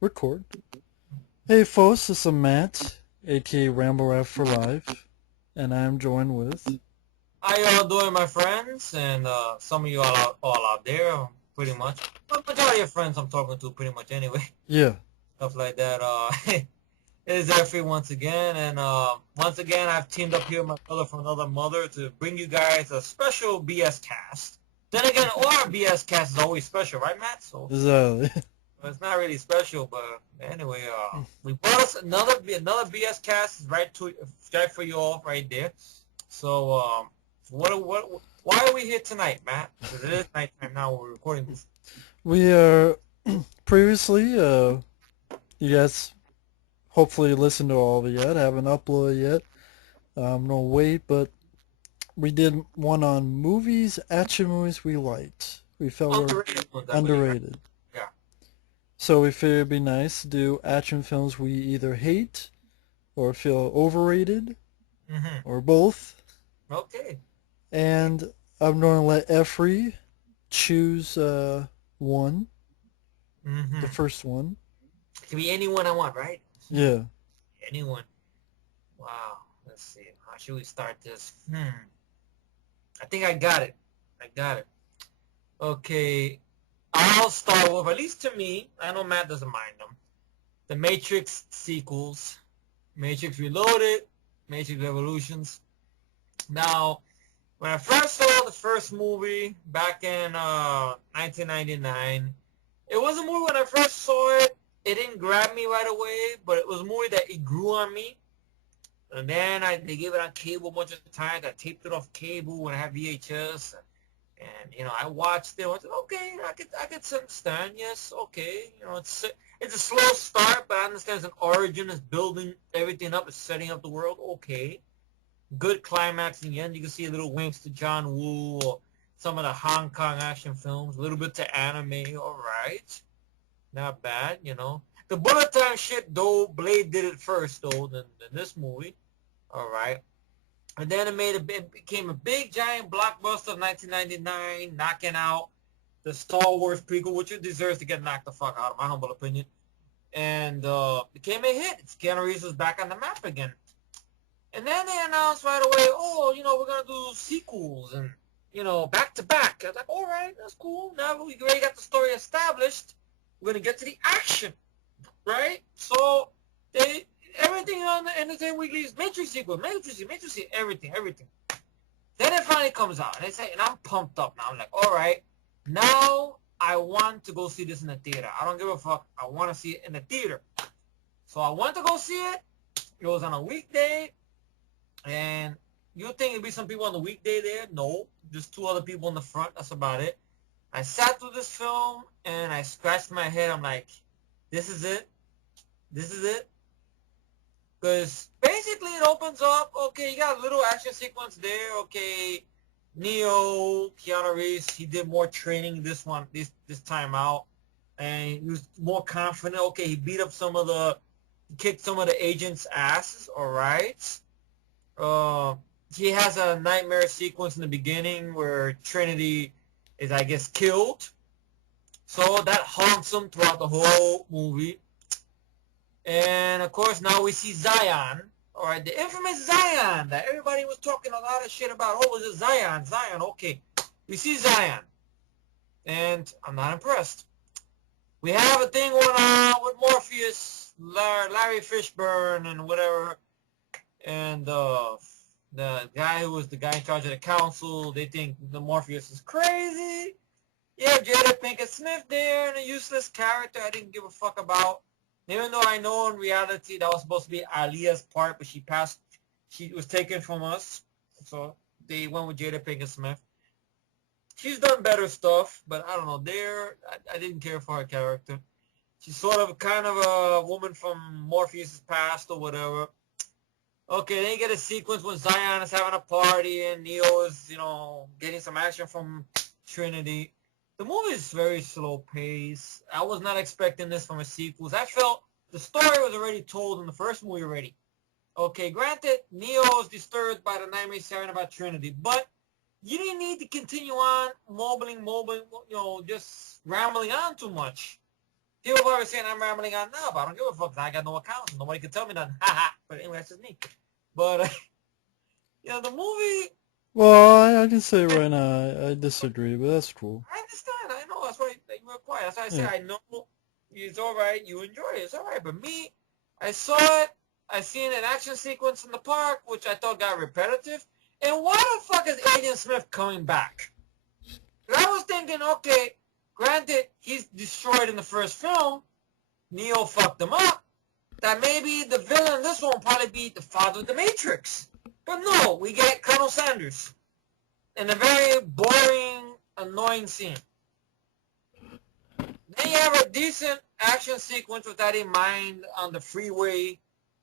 Record. Hey folks, this is Matt, aka Ramble Rap for Life, and I'm joined with. How y'all doing, my friends? And some of you all out there, pretty much. But majority of friends I'm talking to, pretty much anyway. Yeah. Stuff like that. It is Efree once again, and once again I've teamed up here with my brother from another mother to bring you guys a special BS cast. Then again, all our BS cast is always special, right, Matt? So Exactly. it's not really special, but anyway, we brought us another BS cast right for you all right there. So why are we here tonight, Matt? Because it is nighttime now. We're recording this. We are previously, you guys hopefully listened to all of it yet. Haven't uploaded yet. No wait, but we did one on movies, action movies we liked. We felt were Underrated ones, I believe, right? underrated. Yeah. So we figured it'd be nice to do action films we either hate or feel overrated Mhm. or both. Okay. And I'm going to let Efree choose one, the Mhm. first one. It can be anyone I want, right? Yeah. Anyone. Wow. Let's see. How should we start this? I think I got it. I got it. Okay. I'll start with, at least to me, I know Matt doesn't mind them, the Matrix sequels, Matrix Reloaded, Matrix Revolutions. Now, when I first saw the first movie back in 1999, it was a movie when I first saw it. It didn't grab me right away, but it was a movie that it grew on me. And then they gave it on cable a bunch of times. I taped it off cable when I had VHS, and I watched it. I was like, okay, I could understand. Yes, okay. It's a slow start, but I understand it's an origin. It's building everything up. It's setting up the world. Okay, good climax in the end. You can see a little winks to John Woo or some of the Hong Kong action films, a little bit to anime. All right, not bad. The bullet time shit though, Blade did it first though than this movie. All right, and then it became a big giant blockbuster of 1999, knocking out the Star Wars prequel, which it deserves to get knocked the fuck out, in my humble opinion. And became a hit. It's Keanu Reeves was back on the map again. And then they announced right away, oh, we're gonna do sequels and back to back. I was like, all right, that's cool. Now we already got the story established. We're gonna get to the action, right? So they everything on the Entertainment Weekly's Matrix sequel, Matrix, everything. Then it finally comes out, and they say, and I'm pumped up now. I'm like, all right, now I want to go see this in the theater. I don't give a fuck. I want to see it in the theater. So I went to go see it. It was on a weekday. And you think it'd be some people on the weekday there? No, just two other people in the front. That's about it. I sat through this film and I scratched my head. I'm like, this is it. This is it. Because basically it opens up. Okay, you got a little action sequence there. Okay, Neo, Keanu Reeves, he did more training this time out, and he was more confident. Okay, he kicked some of the agents' asses. All right. Uh, he has a nightmare sequence in the beginning where Trinity is, I guess, killed. So that haunts him throughout the whole movie. And of course, now we see Zion. All right, the infamous Zion that everybody was talking a lot of shit about. Oh, was it Zion? Zion, okay. We see Zion. And I'm not impressed. We have a thing going on with Morpheus, Larry Fishburne, and whatever. And the guy who was the guy in charge of the council, they think the Morpheus is crazy. Yeah, Jada Pinkett Smith there, and a useless character I didn't give a fuck about. Even though I know in reality that was supposed to be Aaliyah's part, but she passed. She was taken from us, so they went with Jada Pinkett Smith. She's done better stuff, but I don't know. I didn't care for her character. She's sort of kind of a woman from Morpheus' past or whatever. Okay, then you get a sequence when Zion is having a party and Neo is, getting some action from Trinity. The movie is very slow pace. I was not expecting this from a sequel. I felt the story was already told in the first movie already. Okay, granted, Neo is disturbed by the nightmare he's having about Trinity, but you didn't need to continue on mobling, just rambling on too much. People probably saying I'm rambling on now, but I don't give a fuck. I got no accounts. Nobody can tell me nothing. Haha. But anyway, that's just me. But the movie. Well, I can say right now I disagree, but that's cool. I understand. I know. That's why you were quiet. That's why I say Yeah. I know it's all right. You enjoy it. It's all right. But me, I saw it. I seen an action sequence in the park, which I thought got repetitive. And why the fuck is Agent Smith coming back? I was thinking, okay, granted, he's destroyed in the first film. Neo fucked him up. That maybe the villain in this one will probably be the father of the Matrix. But no, we get Colonel Sanders in a very boring, annoying scene. Then you have a decent action sequence with that in mind on the freeway.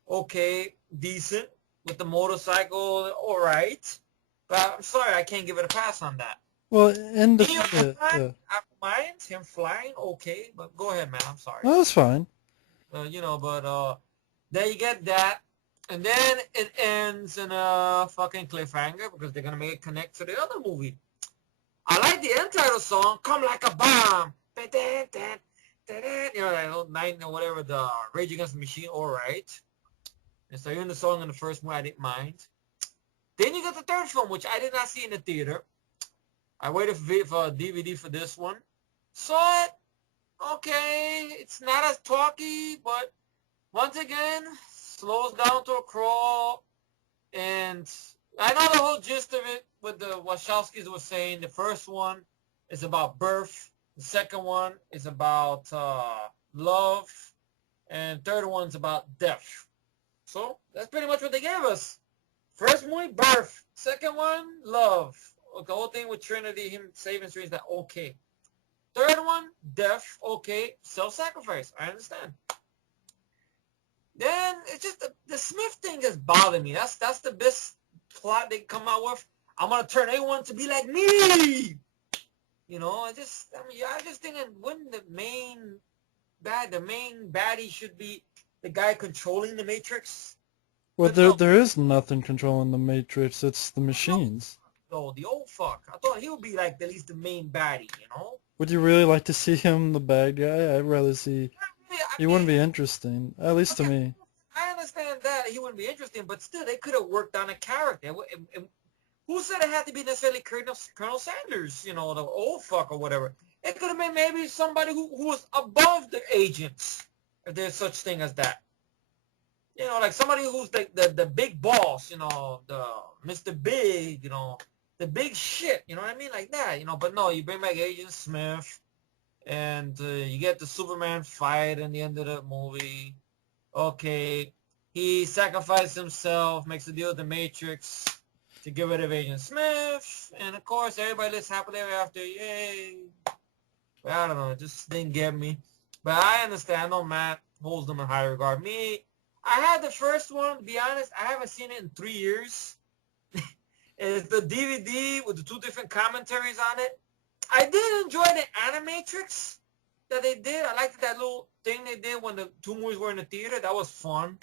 Okay, decent. With the motorcycle, alright. But I'm sorry, I can't give it a pass on that. Well, in Neo the flying, yeah, I don't mind him flying, okay. But go ahead, man, I'm sorry. well, that's fine. But then you get that. And then it ends in a fucking cliffhanger because they're gonna make it connect to the other movie. I like the end title song, "Come Like a Bomb." You know, like nine or whatever, the Rage Against the Machine. All right. And so hearing the song in the first one, I didn't mind. Then you got the third film, which I did not see in the theater. I waited for a DVD for this one. Saw it. Okay, it's not as talky, but once again, slows down to a crawl. And I know the whole gist of it with the Wachowskis were saying. The first one is about birth. The second one is about love. And third one's about death. So that's pretty much what they gave us. First movie, birth. Second one, love. The whole thing with Trinity, him saving Trinity, is that okay. Third one, death, okay. Self-sacrifice, I understand. Then it's just the Smith thing is bothering me. That's the best plot they come out with. I'm gonna turn everyone to be like me. I just think when the main baddie should be the guy controlling the Matrix. Well, But no, there is nothing controlling the Matrix. It's the no, machines. no, the old fuck. I thought he would be like at least the main baddie. Would you really like to see him the bad guy? I'd rather see. I He mean, wouldn't be interesting, at least to okay, me. I understand that he wouldn't be interesting, but still, they could have worked on a character. Who said it had to be necessarily Colonel Sanders? The old fuck or whatever. It could have been maybe somebody who was above the agents, if there's such thing as that. Like somebody who's the big boss. The Mr. Big. The big shit. You know what I mean, like that. But no, you bring back Agent Smith, and you get the Superman fight in the end of the movie. Okay, he sacrificed himself, makes a deal with the Matrix to get rid of Agent Smith, and of course everybody lives happily ever after. Yay! But I don't know, it just didn't get me. But I understand. I know Matt holds them in high regard. Me, I had the first one. To be honest, I haven't seen it in 3 years. It's the DVD with the two different commentaries on it. I did enjoy the Animatrix that they did. I liked that little thing they did when the two movies were in the theater. That was fun.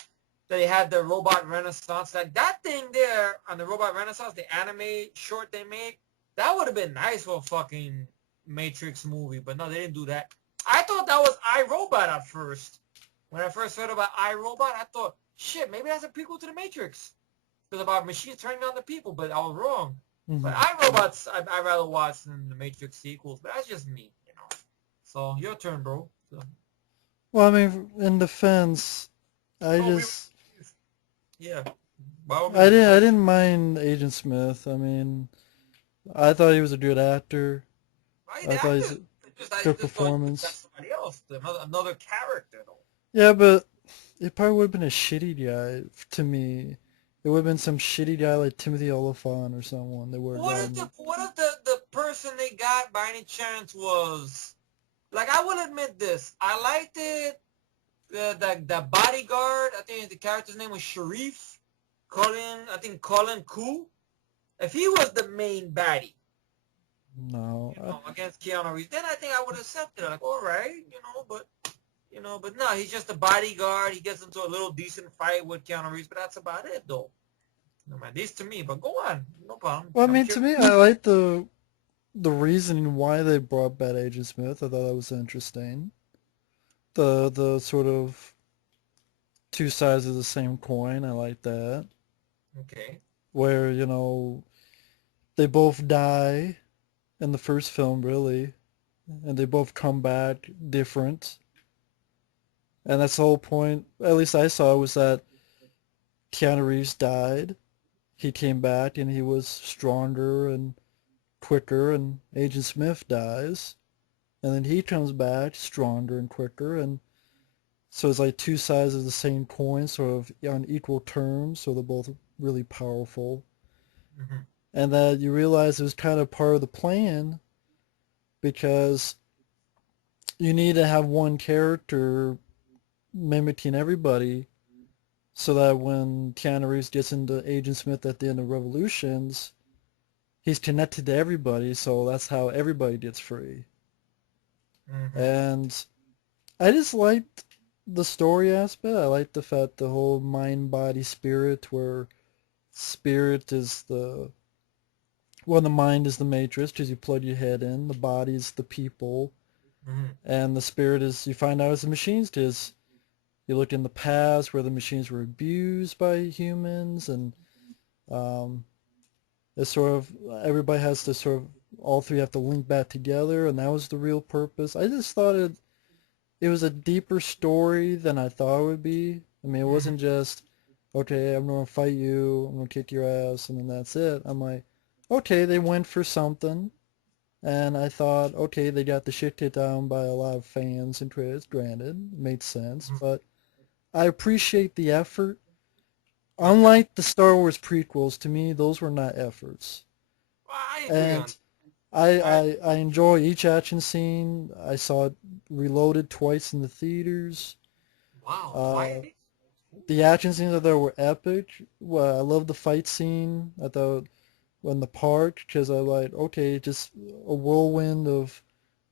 They had the Robot Renaissance. Like that thing there on the Robot Renaissance, the anime short they made, that would have been nice for a fucking Matrix movie. But no, they didn't do that. I thought that was iRobot at first. When I first heard about iRobot, I thought, shit, maybe that's a prequel to the Matrix. It's about machines turning on the people, but I was wrong. But Hmm. iRobots, I'd rather watch than the Matrix sequels. But that's just me. So your turn, bro. So, Well, I mean, in defense, I oh, just yeah. By all means, I didn't mind Agent Smith. I mean, I thought he was a good actor. right? I The thought he's actor. a I good just thought you got performance. somebody else, another character, though. Yeah, but it probably would have been a shitty guy to me. It would have been some shitty guy like Timothy Oliphant or someone they would have What if gotten. the person they got by any chance was like? I will admit this. I liked it. The bodyguard. I think the character's name was Sharif. Colin. I think Colin Koo. If he was the main baddie, No. against Keanu Reeves, then I think I would accept it. Like, all right, but no, he's just a bodyguard. He gets into a little decent fight with Keanu Reeves, but that's about it, though. No man, this to me. But go on, no problem. Well, I I'm mean, to curious. me, I like the reasoning why they brought back Agent Smith. I thought that was interesting. The sort of two sides of the same coin. I like that. Okay. Where, they both die in the first film, really, and they both come back different. And that's the whole point, at least I saw, was that Keanu Reeves died. He came back and he was stronger and quicker, and Agent Smith dies. And then he comes back stronger and quicker, and so it's like two sides of the same coin, sort of on equal terms, so they're both really powerful. Hmm. And that you realize it was kind of part of the plan because you need to have one character mimicking everybody so that when Keanu Reeves gets into Agent Smith at the end of Revolutions, he's connected to everybody, so that's how everybody gets free. Hmm. And I just liked the story aspect. I liked the fact the whole mind, body, spirit, where spirit is the mind is the matrix because you plug your head in, the body is the people, Hmm. and the spirit is, you find out, is the machines because you look in the past where the machines were abused by humans, and um, it's sort of, everybody has to sort of, all three have to link back together, and that was the real purpose. I just thought it was a deeper story than I thought it would be. I mean, it Hmm. wasn't just, okay, I'm going to fight you, I'm going to kick your ass, and then that's it. I'm like, okay, they went for something, and I thought, okay, they got the shit kicked down by a lot of fans and critics, granted, it made sense, Hmm. but I appreciate the effort. Okay. Unlike the Star Wars prequels, to me, those were not efforts. Well, I agree on. And I, I. I, I enjoy each action scene. I saw it reloaded twice in the theaters. Wow. Uh, Twice. the action scenes I thought were epic. Well, I love the fight scene. I thought when the park, because I like, okay, just a whirlwind of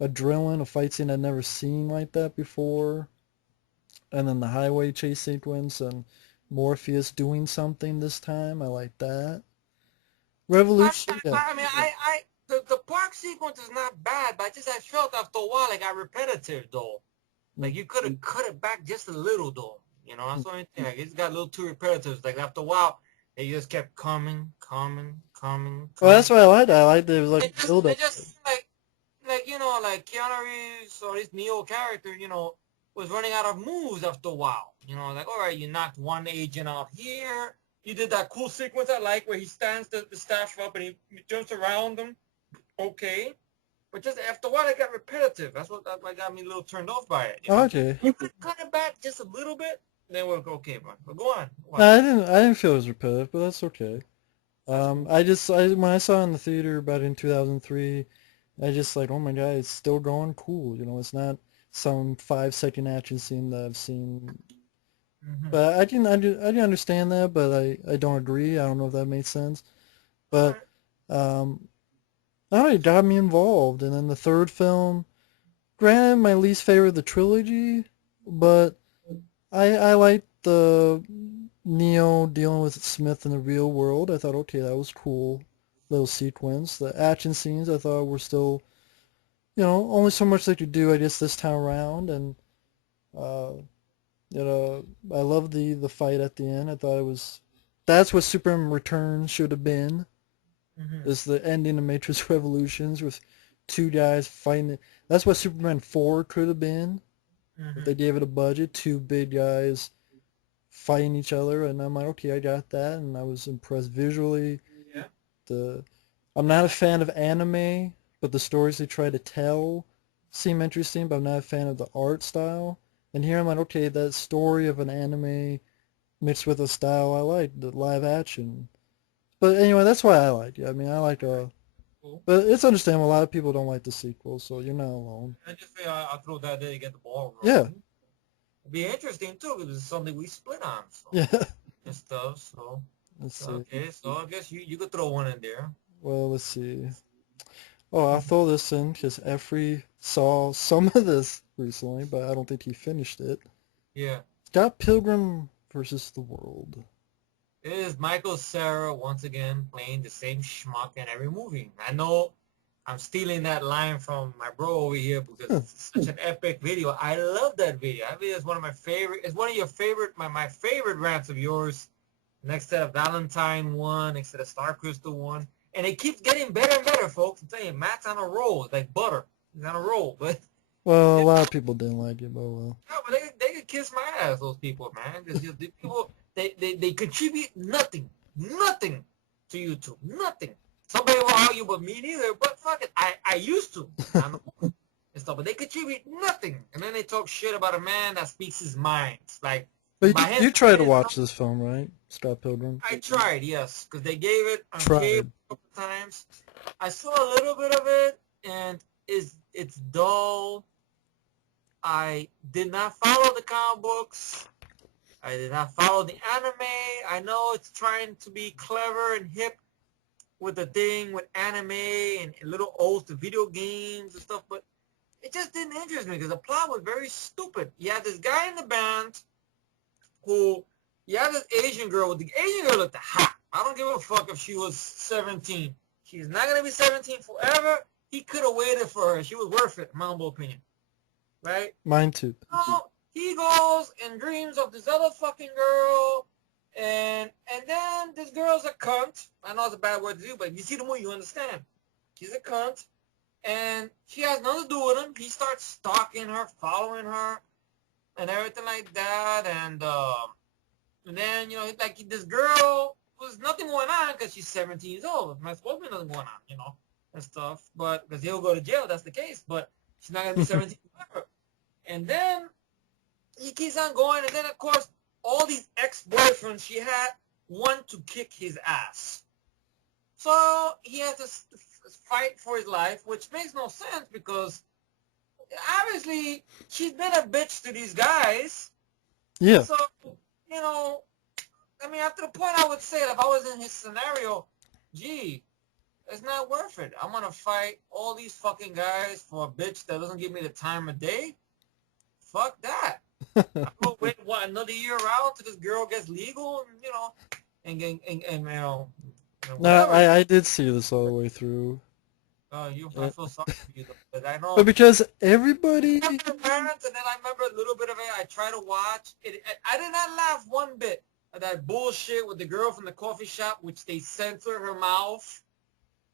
adrenaline, a fight scene I'd never seen like that before. And then the highway chase sequence and Morpheus doing something this time. I like that. Revolution, yeah. I mean, the park sequence is not bad, but I felt after a while it got repetitive though. Like you could have cut it back just a little though. You know, that's the only thing. Like it got a little too repetitive. Like after a while, it just kept coming, coming, coming, Well, that's coming. why I liked it. I liked it. It was like It a just, build up. it just like like Keanu Reeves or this Neo character, was running out of moves after a while. Like all right, you knocked one agent out here. You did that cool sequence I like where he stands the staff up and he jumps around them. Okay, but just after a while, it got repetitive. That got me a little turned off by it. Okay. You could cut it back just a little bit, then we're okay, man. But go on. No, What? I didn't feel it was repetitive, but that's okay. That's cool. When I saw it in the theater about in 2003, I just like, oh my god, it's still going cool. It's not some 5 second action scene that I've seen. Mm-hmm. But I didn't understand that, but I don't agree. I don't know if that made sense. All But right. um, I it got me involved. And then the third film, granted, my least favorite of the trilogy, but I liked the Neo dealing with Smith in the real world. I thought, okay, that was cool. Little sequence. The action scenes I thought were still, only so much they could do, I guess, this time around. And, uh, I love the fight at the end. I thought that's what Superman Returns should have been, Mm-hmm. is the ending of Matrix Revolutions with two guys fighting. That's what Superman 4 could have been if Mm-hmm. they gave it a budget. Two big guys fighting each other, and I'm like, okay, I got that, and I was impressed visually. Yeah. The I'm not a fan of anime, but the stories they try to tell seem interesting, but I'm not a fan of the art style. And here I'm like, okay, that story of an anime mixed with a style I like, the live action. But anyway, that's why I like it. I mean, I like Cool. but it's understandable. A lot of people don't like the sequel, so you're not alone. I just feel I'll throw that there to get the ball Yeah, rolling. It'd be interesting too because it's something we split on, so yeah. and stuff. So Let's see. okay, so I guess you could throw one in there. Well, let's see. Oh, I'll throw this in because Efree saw some of this recently, but I don't think he finished it. Yeah. It's got Pilgrim versus the World. It is Michael Cera once again playing the same schmuck in every movie. I know I'm stealing that line from my bro over here because it's such an epic video. I love that video. That video is one of my favorite. It's one of your favorite, my favorite rants of yours. Next to the Valentine one, next to the Star Crystal one, and it keeps getting better and better, folks. I'm telling you, Matt's on a roll. It's like butter. He's on a roll, but Well, a yeah, lot of people didn't like it, but well. but they could kiss my ass, those people, man. Because the people they contribute nothing to YouTube, nothing. Somebody will argue, but me neither. But fuck it, I used to. I know and stuff, but they contribute nothing, and then they talk shit about a man that speaks his mind. Like But by him you tried to saying watch this film, right? Scott Pilgrim. I tried, yes, because they gave it on cable Tried. a couple times. I saw a little bit of it, and it's dull. I did not follow the comic books. I did not follow the anime. I know it's trying to be clever and hip with the thing with anime and little odes to video games and stuff, but it just didn't interest me because the plot was very stupid. You had this guy in the band who, you had this Asian girl. The Asian girl looked hot. I don't give a fuck if she was 17. She's not going to be 17 forever. He could have waited for her. She was worth it, in my humble opinion. Right? Mine too. So he goes and dreams of this other fucking girl. And then this girl's a cunt. I know it's a bad word to do, but if you see the movie, you understand. She's a cunt. And she has nothing to do with him. He starts stalking her, following her, and everything like that. And then, you know, like this girl, was nothing going on because she's 17 years old. My supposed to be nothing going on, you know, and stuff. But because he'll go to jail, that's the case. But she's not going to be 17 forever. And then he keeps on going. And then, of course, all these ex-boyfriends she had want to kick his ass. So he has to fight for his life, which makes no sense because obviously she's been a bitch to these guys. Yeah. So, you know, I mean, after the point I would say that if I was in his scenario, gee, it's not worth it. I'm going to fight all these fucking guys for a bitch that doesn't give me the time of day. Fuck that. I'm going to wait, another year out till this girl gets legal, and, you know, and you know, No, whatever. I did see this all the way through. I feel sorry for you, though, because I But know. because everybody, I remember the parents, and then I remember a little bit of it. I tried to watch it. I did not laugh one bit at that bullshit with the girl from the coffee shop, which they censor her mouth.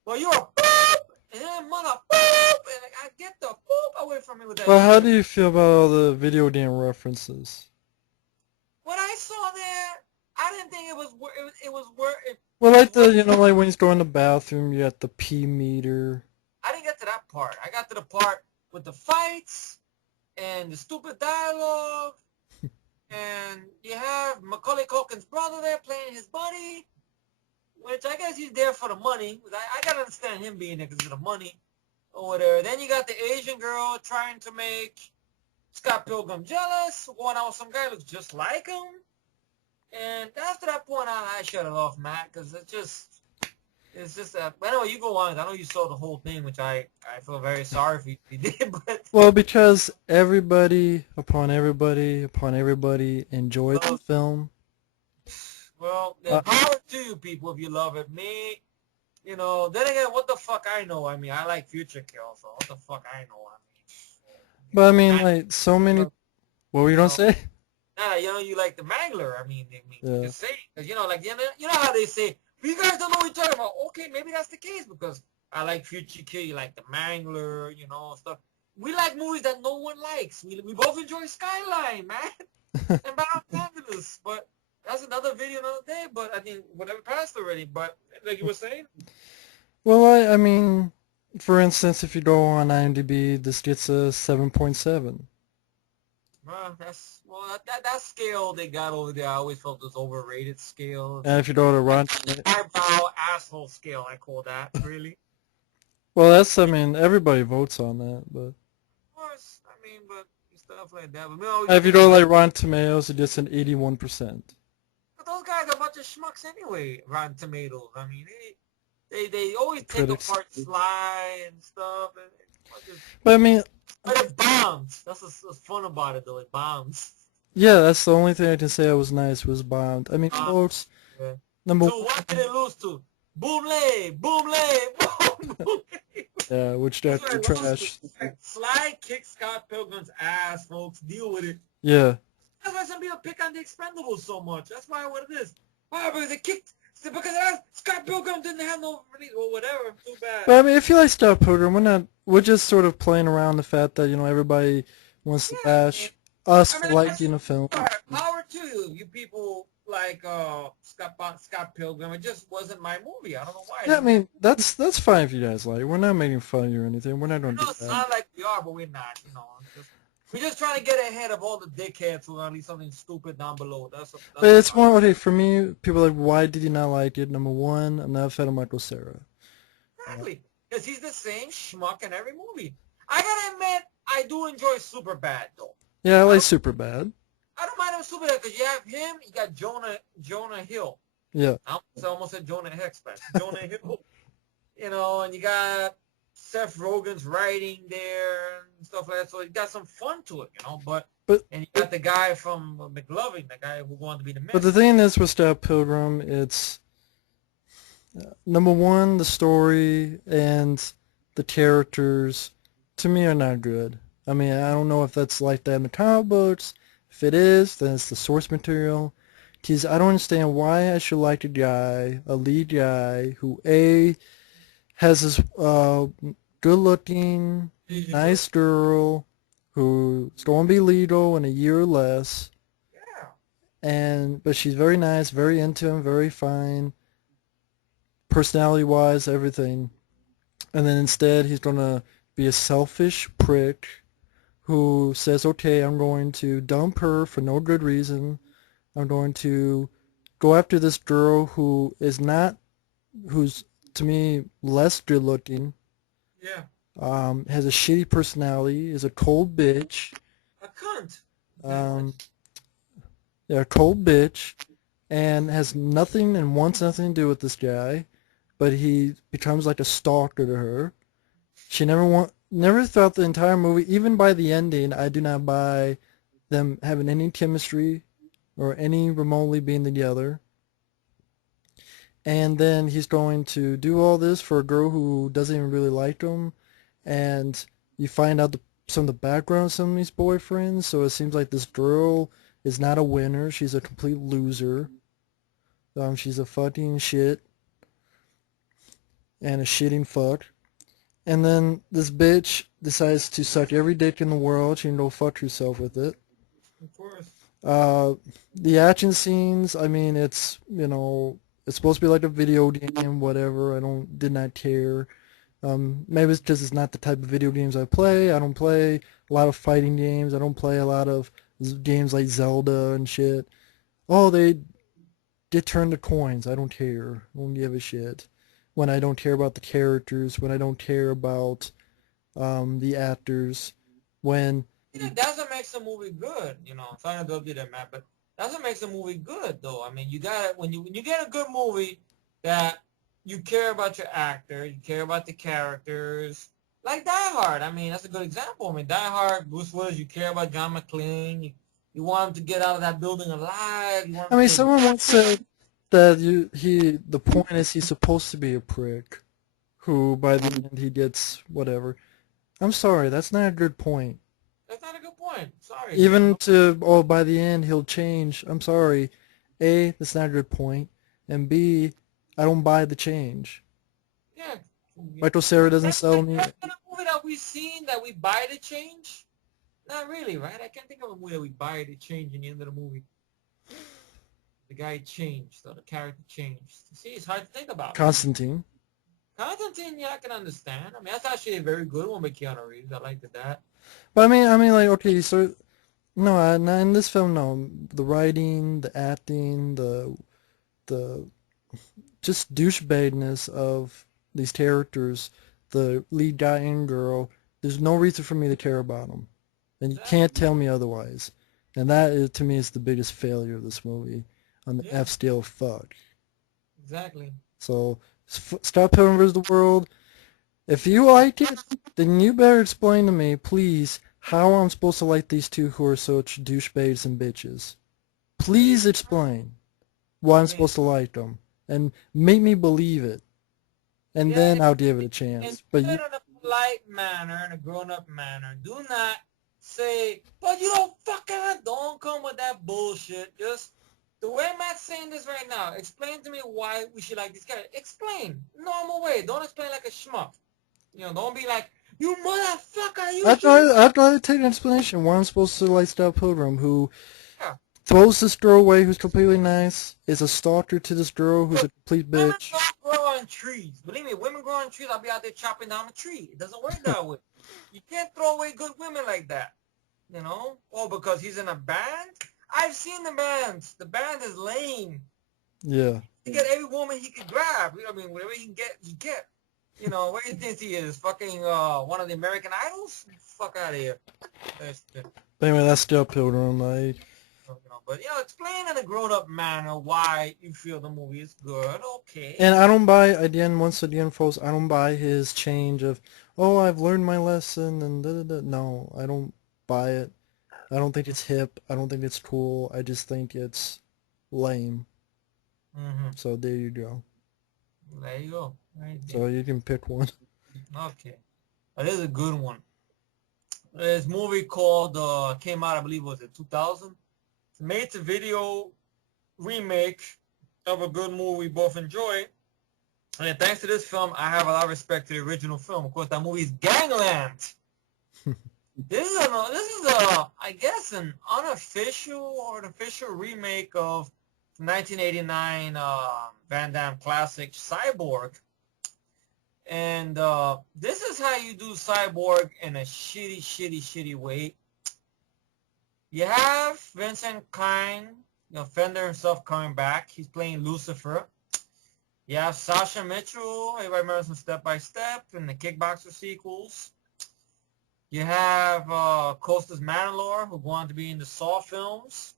Well, you're a boop, and then mother boop, and like, I get the boop away from me with that well, how shit. do you feel about all the video game references? What I saw there, I didn't think it was it was worth it. Well, It was like worth. like when he's going to the bathroom, you got the pee meter. I didn't get to that part. I got to the part with the fights and the stupid dialogue. And you have Macaulay Culkin's brother there playing his buddy, which I guess he's there for the money. I gotta understand him being there because of the money or whatever. Then you got the Asian girl trying to make Scott Pilgrim jealous, going out with some guy who looks just like him. And after that point on, I shut it off, Matt, because it's just but anyway, you go on. I know you saw the whole thing, which I feel very sorry for you if you did, but Well, because everybody enjoyed the love, film. well, then Uh, power to you people if you love it. Me, you know, then again, what the fuck I know? I mean, I like Future Kill, so what the fuck I know? but I mean, I like so many. mean, What were you you gonna know, say? nah, you know, you like the Mangler. I mean, you Yeah. can say, because, you know, like, you know how they say, you guys don't know what you're talking about. Okay, maybe that's the case because I like Future Kill, you like the Mangler, you know, stuff. We like movies that no one likes. We both enjoy Skyline, man, and Battle of Angeles, but that's another video another day, but I think whatever passed already, but like you were saying, Well, I mean, for instance, if you go on IMDb, this gets a 7.7. that scale they got over there, I always felt was overrated scale. And if you go to Rotten, Eyebrow asshole scale, I call that, really. well, I mean, everybody votes on that, but Course, I mean, but stuff like that. But we always if get you these go guys. like Rotten Tomatoes, it gets an 81%. But those guys are a bunch of schmucks anyway. Rotten Tomatoes. I mean, they always take Critics. apart Sly and stuff. But I mean, But it bombs. That's what's fun about it, though. It bombs. yeah, that's the only thing I can say that was nice was Bombed. I mean, Uh, folks, yeah. number So one, what did it lose to? Boom lay, boom lay, boom, boom lay. Yeah, which That's that what I love. trash. Sly kicks Scott Pilgrim's ass, folks. Deal with it. Yeah. That's why some people pick on the Expendables so much. That's why what it is. Why? Because they kicked. Because Scott Pilgrim didn't have no release or whatever. Too bad. But I mean, if you like Star Pilgrim, we're just sort of playing around the fact that, everybody wants to Yeah, bash us I for mean, liking a film. power to you, you people like Scott Pilgrim. It just wasn't my movie. I don't know why. I Yeah, I didn't get. mean, that's fine if you guys like it. We're not making fun of you or anything. We're not I going to know do it that. sounds like we are, but we're not. It's just we're just trying to get ahead of all the dickheads who are gonna leave something stupid down below. But That's all. it's more, okay, for me, people are like, why did you not like it? Number one, I'm not a fan of Michael Cera. Exactly, because he's the same schmuck in every movie. I gotta admit, I do enjoy Superbad though. Yeah, I I like don't. Superbad. I don't mind him Superbad because you have him. You got Jonah Hill. Yeah. I almost said Jonah Hex, but Jonah Hill. And you got Seth Rogen's writing there and stuff like that. So it got some fun to it. But And you got the guy from McLovin, the guy who wanted to be the but the Mist. thing is with Star Pilgrim, it's number one, the story and the characters to me are not good. I mean, I don't know if that's like that in the comic books. If it is, then it's the source material. Because I don't understand why I should like a lead guy, who A, has this good-looking, Asian girl. nice girl who's going to be legal in a year or less, Yeah. but she's very nice, very into him, very fine, personality-wise, everything. And then instead, he's going to be a selfish prick who says, okay, I'm going to dump her for no good reason. I'm going to go after this girl who's to me less good looking, Yeah. has a shitty personality, is a cold bitch, A cunt. Exactly. um, yeah, a cold bitch, and has nothing and wants nothing to do with this guy, but he becomes like a stalker to her. She never throughout the entire movie, even by the ending, I do not buy them having any chemistry or any remotely being together. And then he's going to do all this for a girl who doesn't even really like him, and you find out some of the background of some of these boyfriends, so it seems like this girl is not a winner, she's a complete loser. She's a fucking shit, and a shitting fuck. And then this bitch decides to suck every dick in the world, she can go fuck herself with it. Of course. Uh, the action scenes, I mean, it's supposed to be like a video game, whatever. Did not care. Maybe it's because it's not the type of video games I play. I don't play a lot of fighting games. I don't play a lot of games like Zelda and shit. Oh, they turn the coins. I don't care. I don't give a shit. When I don't care about the characters, when I don't care about the actors, when That's what makes a movie good. Sorry to interrupt you there, Matt, but that's what makes a movie good, though. I mean, you got it when you get a good movie that you care about your actor, you care about the characters. Like Die Hard. I mean, that's a good example. I mean, Die Hard, Bruce Willis, you care about John McClane. You want him to get out of that building alive. You want I him mean, to take. someone once said that the point is he's supposed to be a prick, who by the end he gets whatever. I'm sorry, that's not a good point. That's not a good point. Sorry, man. Even to, oh, by the end he'll change. I'm sorry. A, that's not a good point. And B, I don't buy the change. Yeah. Michael Cera doesn't That's sell me. that's been a movie that we've seen that we buy the change. Not really, right? I can't think of a movie that we buy the change in the end of the movie. The guy changed, or the character changed. See, it's hard to think about. Constantine. Constantine, yeah, I can understand. I mean, that's actually a very good one with Keanu Reeves. I liked that. But I mean, like, okay, so no, not in this film. No, the writing, the acting, the just douchebagness of these characters, the lead guy and girl. There's no reason for me to care about them, and you Exactly. can't tell me otherwise. And that is, to me, is the biggest failure of this movie on the Yeah, F scale of fuck. exactly. So, stop Pilgrim vs. the World. If you like it, then you better explain to me, please, how I'm supposed to like these two who are such douchebags and bitches. I mean, Please explain why I'm I mean, supposed to like them, and make me believe it. and Yeah, then I'll give it a and chance. But do it in a polite manner, in a grown-up manner. Do not say, but you don't fucking, don't come with that bullshit. Just the way Matt's saying this right now, explain to me why we should like this character. Explain. Normal way. Don't explain like a schmuck. Don't be like, you motherfucker, you should. after I take an explanation, why I'm supposed to like Stout Pilgrim, who Yeah. throws this girl away, who's completely nice, is a stalker to this girl, who's Look, a complete women bitch. don't grow on trees. Believe me, women grow on trees. I'll be out there chopping down a tree. It doesn't work that way. You can't throw away good women like that. Oh, because he's in a band? I've seen the bands. The band is lame. Yeah. He get every woman he could grab. I mean, whatever he can get, he get. Where do you think he is? Fucking one of the American Idols? Fuck out of here. But anyway, that's Stout Pilgrim. But explain in a grown-up manner why you feel the movie is good. And Okay. I don't buy, again, once again, folks, I don't buy his change of, oh, I've learned my lesson, and da-da-da. No, I don't buy it. I don't think it's hip. I don't think it's cool. I just think it's lame. Mm-hmm. So there you go. There you go. Right there. So you can pick one. Okay. That is a good one. This movie called, came out, I believe, was it 2000? It's a made-to-video remake of a good movie we both enjoy. And thanks to this film, I have a lot of respect to the original film. Of course, that movie is Gangland. This is I guess, an unofficial or an official remake of 1989 Van Damme classic Cyborg. And this is how you do Cyborg in a shitty way. You have Vincent Klein, Fender himself, coming back. He's playing Lucifer. You have Sasha Mitchell. Everybody remembers from Step by Step and the Kickboxer sequels. You have Costas Mandylor, who go on to be in the Saw films.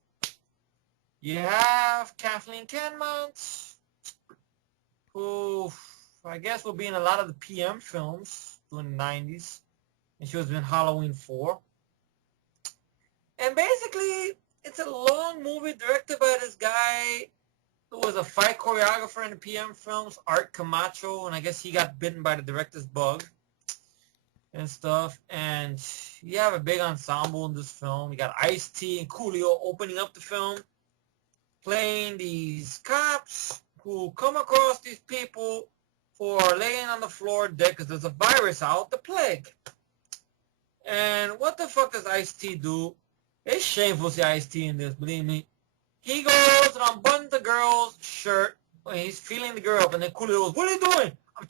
You have Kathleen Kenmont, who I guess will be in a lot of the PM films during the 90s. And she was in Halloween 4. And basically, it's a long movie directed by this guy who was a fight choreographer in the PM films, Art Camacho, and I guess he got bitten by the director's bug and stuff. And you have a big ensemble in this film. You got Ice-T and Coolio opening up the film, playing these cops who come across these people who are laying on the floor dead because there's a virus out, the plague. And what the fuck does Ice-T do? It's shameful to see Ice-T in this, believe me. He goes and unbuttons the girl's shirt when he's feeling the girl up, and then Coolio goes, "What are you doing?" I'm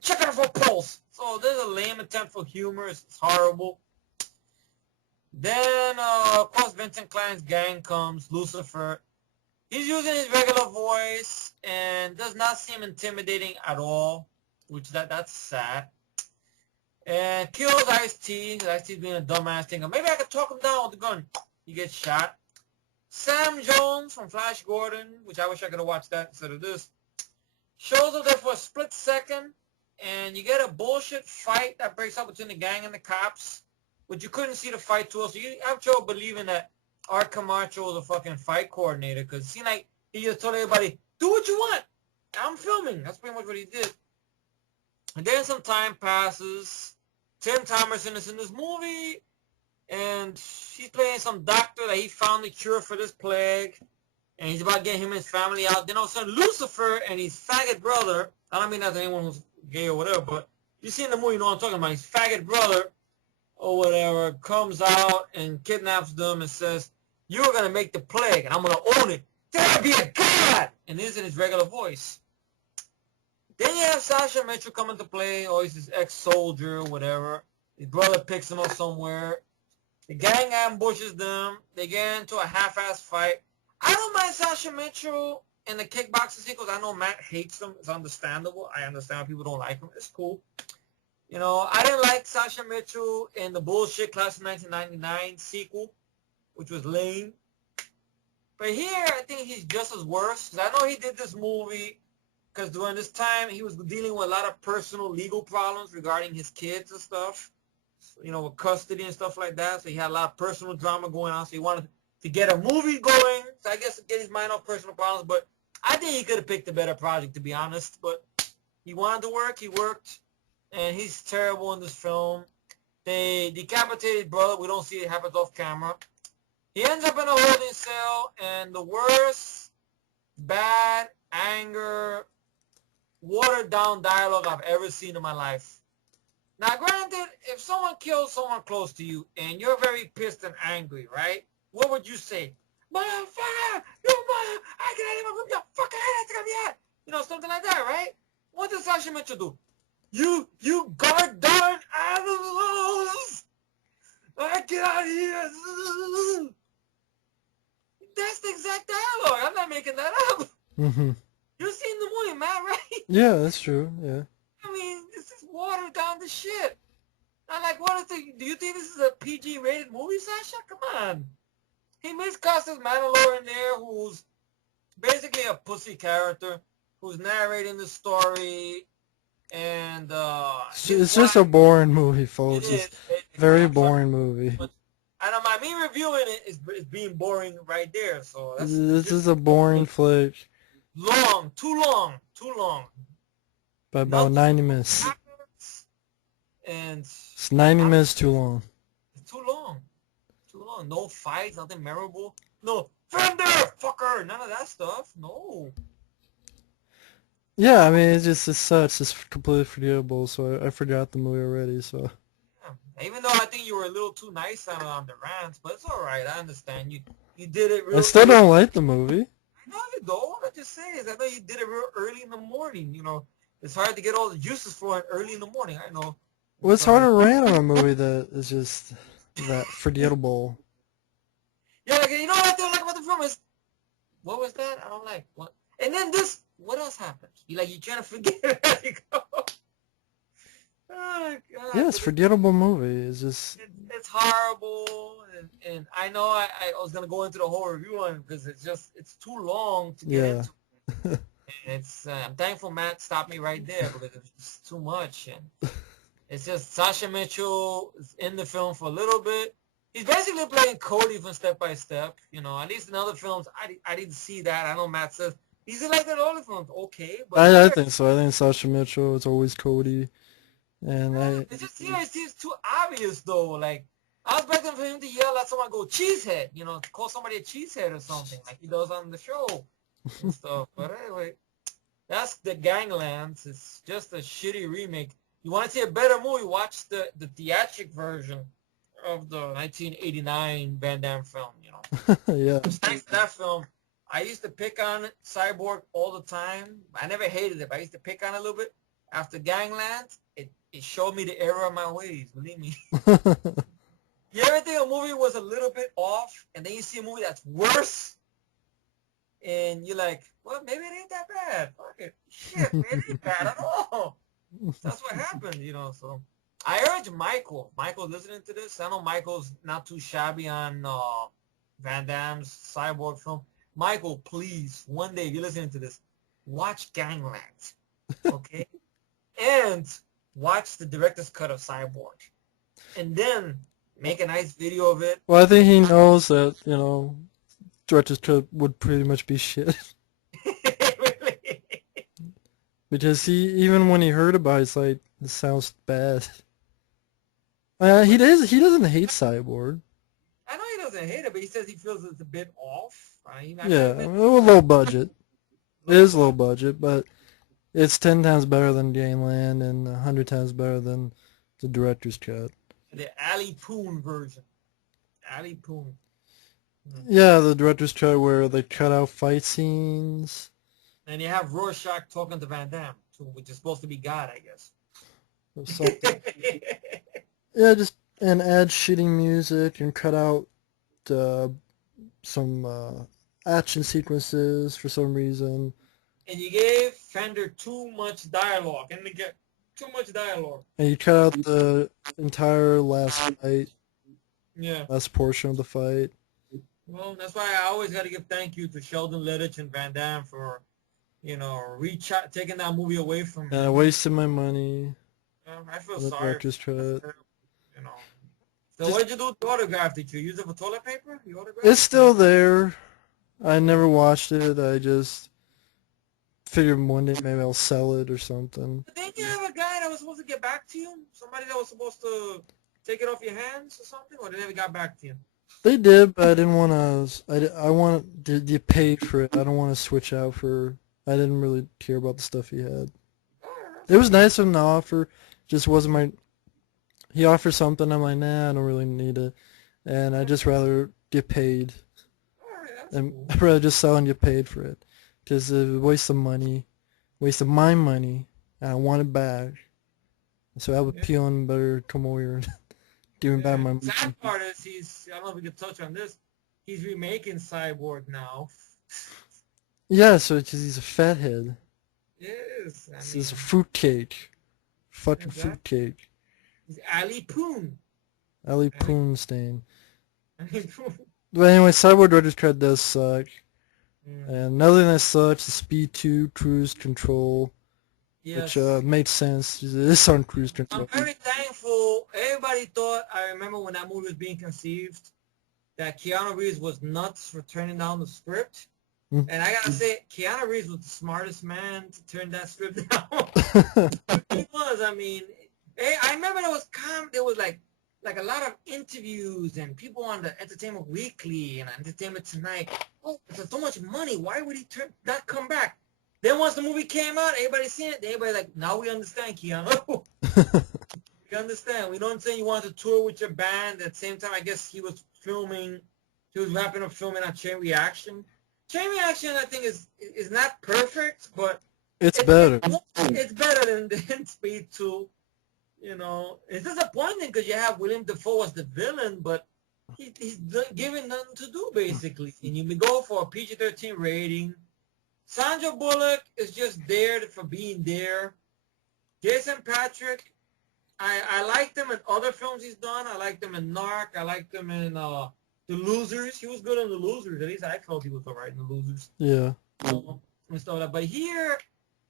checking her for pulse. So there's a lame attempt for humor. It's horrible. Then, of course, Vincent Klein's gang comes, Lucifer. He's using his regular voice and does not seem intimidating at all, which that's sad. And kills Ice-T. Ice-T's being a dumbass thing. Maybe I could talk him down with the gun. He gets shot. Sam Jones from Flash Gordon, which I wish I could have watched that instead of this, shows up there for a split second, and you get a bullshit fight that breaks up between the gang and the cops, but you couldn't see the fight too well, so you have trouble believing that Art Camacho was a fucking fight coordinator, because it seemed like he just told everybody, do what you want. I'm filming. That's pretty much what he did. And then some time passes. Tim Thomerson is in this movie, and he's playing some doctor that he found the cure for this plague, and he's about getting him and his family out. Then all of a sudden, Lucifer and his faggot brother, I don't mean that to anyone who's gay or whatever, but you see in the movie, you know what I'm talking about, his faggot brother, or whatever, comes out and kidnaps them and says, "You're going to make the plague, and I'm going to own it. There be a God!" And this is in his regular voice. Then you have Sasha Mitchell come into play, or he's his ex-soldier, whatever. His brother picks him up somewhere. The gang ambushes them. They get into a half-ass fight. I don't mind Sasha Mitchell in the kickboxing sequels. I know Matt hates him. It's understandable. I understand people don't like him. It's cool. I didn't like Sasha Mitchell in the bullshit Class of 1999 sequel, which was lame. But here, I think he's just as worse. I know he did this movie because during this time, he was dealing with a lot of personal legal problems regarding his kids and stuff, with custody and stuff like that. So he had a lot of personal drama going on. So he wanted to get a movie going, so I guess to get his mind off personal problems. But I think he could have picked a better project, to be honest. But He wanted to work. He worked, and he's terrible in this film. They decapitated brother. We don't see it happens off camera. He ends up in a holding cell, and the worst bad anger, watered down dialogue I've ever seen in my life. Now, granted, if someone kills someone close to you and you're very pissed and angry, right? What would you say? Motherfucker! You mother! I can even rip your fucking head! It's gonna be out! You know, something like that, right? What does Sasha Mitchell do? You guard darn animals! I get out of here! That's the exact dialogue. I'm not making that up. Mm-hmm. You've seen the movie, Matt, right? Yeah, that's true. Yeah. I mean, this is watered down the shit. I'm like, what is the? Do you think this is a PG rated movie, Sasha? Come on. He miscast this Mandalorian in there, who's basically a pussy character, who's narrating the story, and It's just a boring movie, it folks. is It's basically. very I'm sorry, boring movie. but and by me reviewing it is being boring right there. So that's This just is a boring flick long, too long, too long. by about Nothing 90 minutes. happens, and It's 90 I'm, minutes too long. it's too long. Too long. No fights, nothing memorable. No Fender, fucker, none of that stuff. No. Yeah, I mean, it's such. It's completely forgettable, so I forgot the movie already, so. Yeah. Even though I think you were a little too nice on the rants, but it's all right. I understand you did it I real still early. don't like the movie. I know you don't. I just say is I know you did it real early in the morning. You know, it's hard to get all the juices flowing early in the morning. I know. Well, It's it's hard hard. to rant on a movie that is just that forgettable. Yeah, like, you know what I don't like about the film is what was that? I don't like what. And then this, what else happened? You trying to forget it as you go. Oh Yeah, God, it's forgettable movie. It's just, it's horrible, and I know I was gonna go into the whole review on it because it's too long to get yeah. into. And it's I'm thankful Matt stopped me right there because it's just too much, and it's just Sasha Mitchell is in the film for a little bit. He's basically playing Cody from Step by Step. You know, at least in other films, I didn't see that. I know Matt says he's like that in all the films, okay, but I here think so. I think Sasha Mitchell is always Cody. And it's just here it seems too obvious though. Like I was expecting for him to yell at someone, go cheesehead, you know, call somebody a cheesehead or something like he does on the show and stuff. But anyway, that's the Ganglands. It's just a shitty remake. You want to see a better movie? Watch the theatric version of the 1989 Van Damme film. You know, yeah. thanks to that film, I used to pick on Cyborg all the time. I never hated it, but I used to pick on it a little bit. After Gangland, it showed me the error of my ways. Believe me. You ever think a movie was a little bit off, and then you see a movie that's worse, and you're like, well, maybe it ain't that bad. Fuck it. Shit, it ain't bad at all. That's what happened, you know. So I urge Michael. Michael listening to this. I know Michael's not too shabby on Van Damme's Cyborg film. Michael, please, one day if you're listening to this, watch Gangland. Okay? And watch the director's cut of Cyborg. And then make a nice video of it. Well, I think he knows that, director's cut would pretty much be shit. Really? Because even when he heard about it, it's like, it sounds bad. He doesn't hate Cyborg. I know he doesn't hate it, but he says he feels it's a bit off. Yeah, a low budget. It is low budget, but it's 10 times better than Gangland and 100 times better than the director's cut. The Ali Poon version. Ali Poon. Yeah, the director's cut where they cut out fight scenes. And you have Rorschach talking to Van Damme, which is supposed to be God, I guess. Or something. Yeah, and add shitty music and cut out some action sequences for some reason. And you gave Fender too much dialogue. And they get too much dialogue. And you cut out the entire last fight. Yeah. Last portion of the fight. Well, that's why I always got to give thank you to Sheldon Lettich and Van Damme for, taking that movie away from me. And I wasted my money. I feel The sorry. director's cut. So what did you do with the autograph? Did you use it for toilet paper? It's still there. I never watched it. I just figured one day maybe I'll sell it or something. But didn't you have a guy that was supposed to get back to you? Somebody that was supposed to take it off your hands or something, or they never got back to you? They did, but I didn't want to. I want to you paid for it. I don't want to switch out for. I didn't really care about the stuff he had. Alright, It that's was cool. nice of him to offer. Just wasn't my. He offered something. I'm like, nah, I don't really need it, and I just rather get paid, Alright, that's and cool. I'd rather just sell and get paid for it, because it was a waste of money, waste of my money, and I want it back. So I would Yeah, peel and better come over here and giving back yeah. my Sad money. part is I don't know if we could touch on this. He's remaking Cyborg now. Yeah, so it's just, he's a fathead. Yes, I This is a mean, fruitcake. Fucking exactly. fruitcake. He's Ali Poon. Ali Ali, Poonstein. Ali Poon. But anyway, Cyborg Director's Cut does suck. Mm. And another thing that sucks is Speed 2 Cruise Control, which Yes. made sense. It is on Cruise I'm Control. very thankful. Everybody thought, I remember when that movie was being conceived, that Keanu Reeves was nuts for turning down the script. Mm. And I gotta say, Keanu Reeves was the smartest man to turn that script down. He was. I mean, I remember there was like a lot of interviews and people on the Entertainment Weekly and Entertainment Tonight. Oh, there's so much money. Why would he not come back? Then once the movie came out, everybody seen it. Everybody like, now we understand, Keanu. We understand. We don't say you want to tour with your band. At the same time, I guess he was filming. He was wrapping up filming on Chain Reaction. Chain Reaction, I think, is not perfect, but It's better. it's better than Speed 2. You know, it's disappointing because you have William Dafoe as the villain, but he's given nothing to do basically, and you go for a PG-13 rating. Sandra Bullock is just there for being there. Jason Patrick, I liked him in other films he's done. I liked him in Narc. I liked him in The Losers. He was good in The Losers. At least I felt he was alright in The Losers. Yeah. And stuff like that. But here,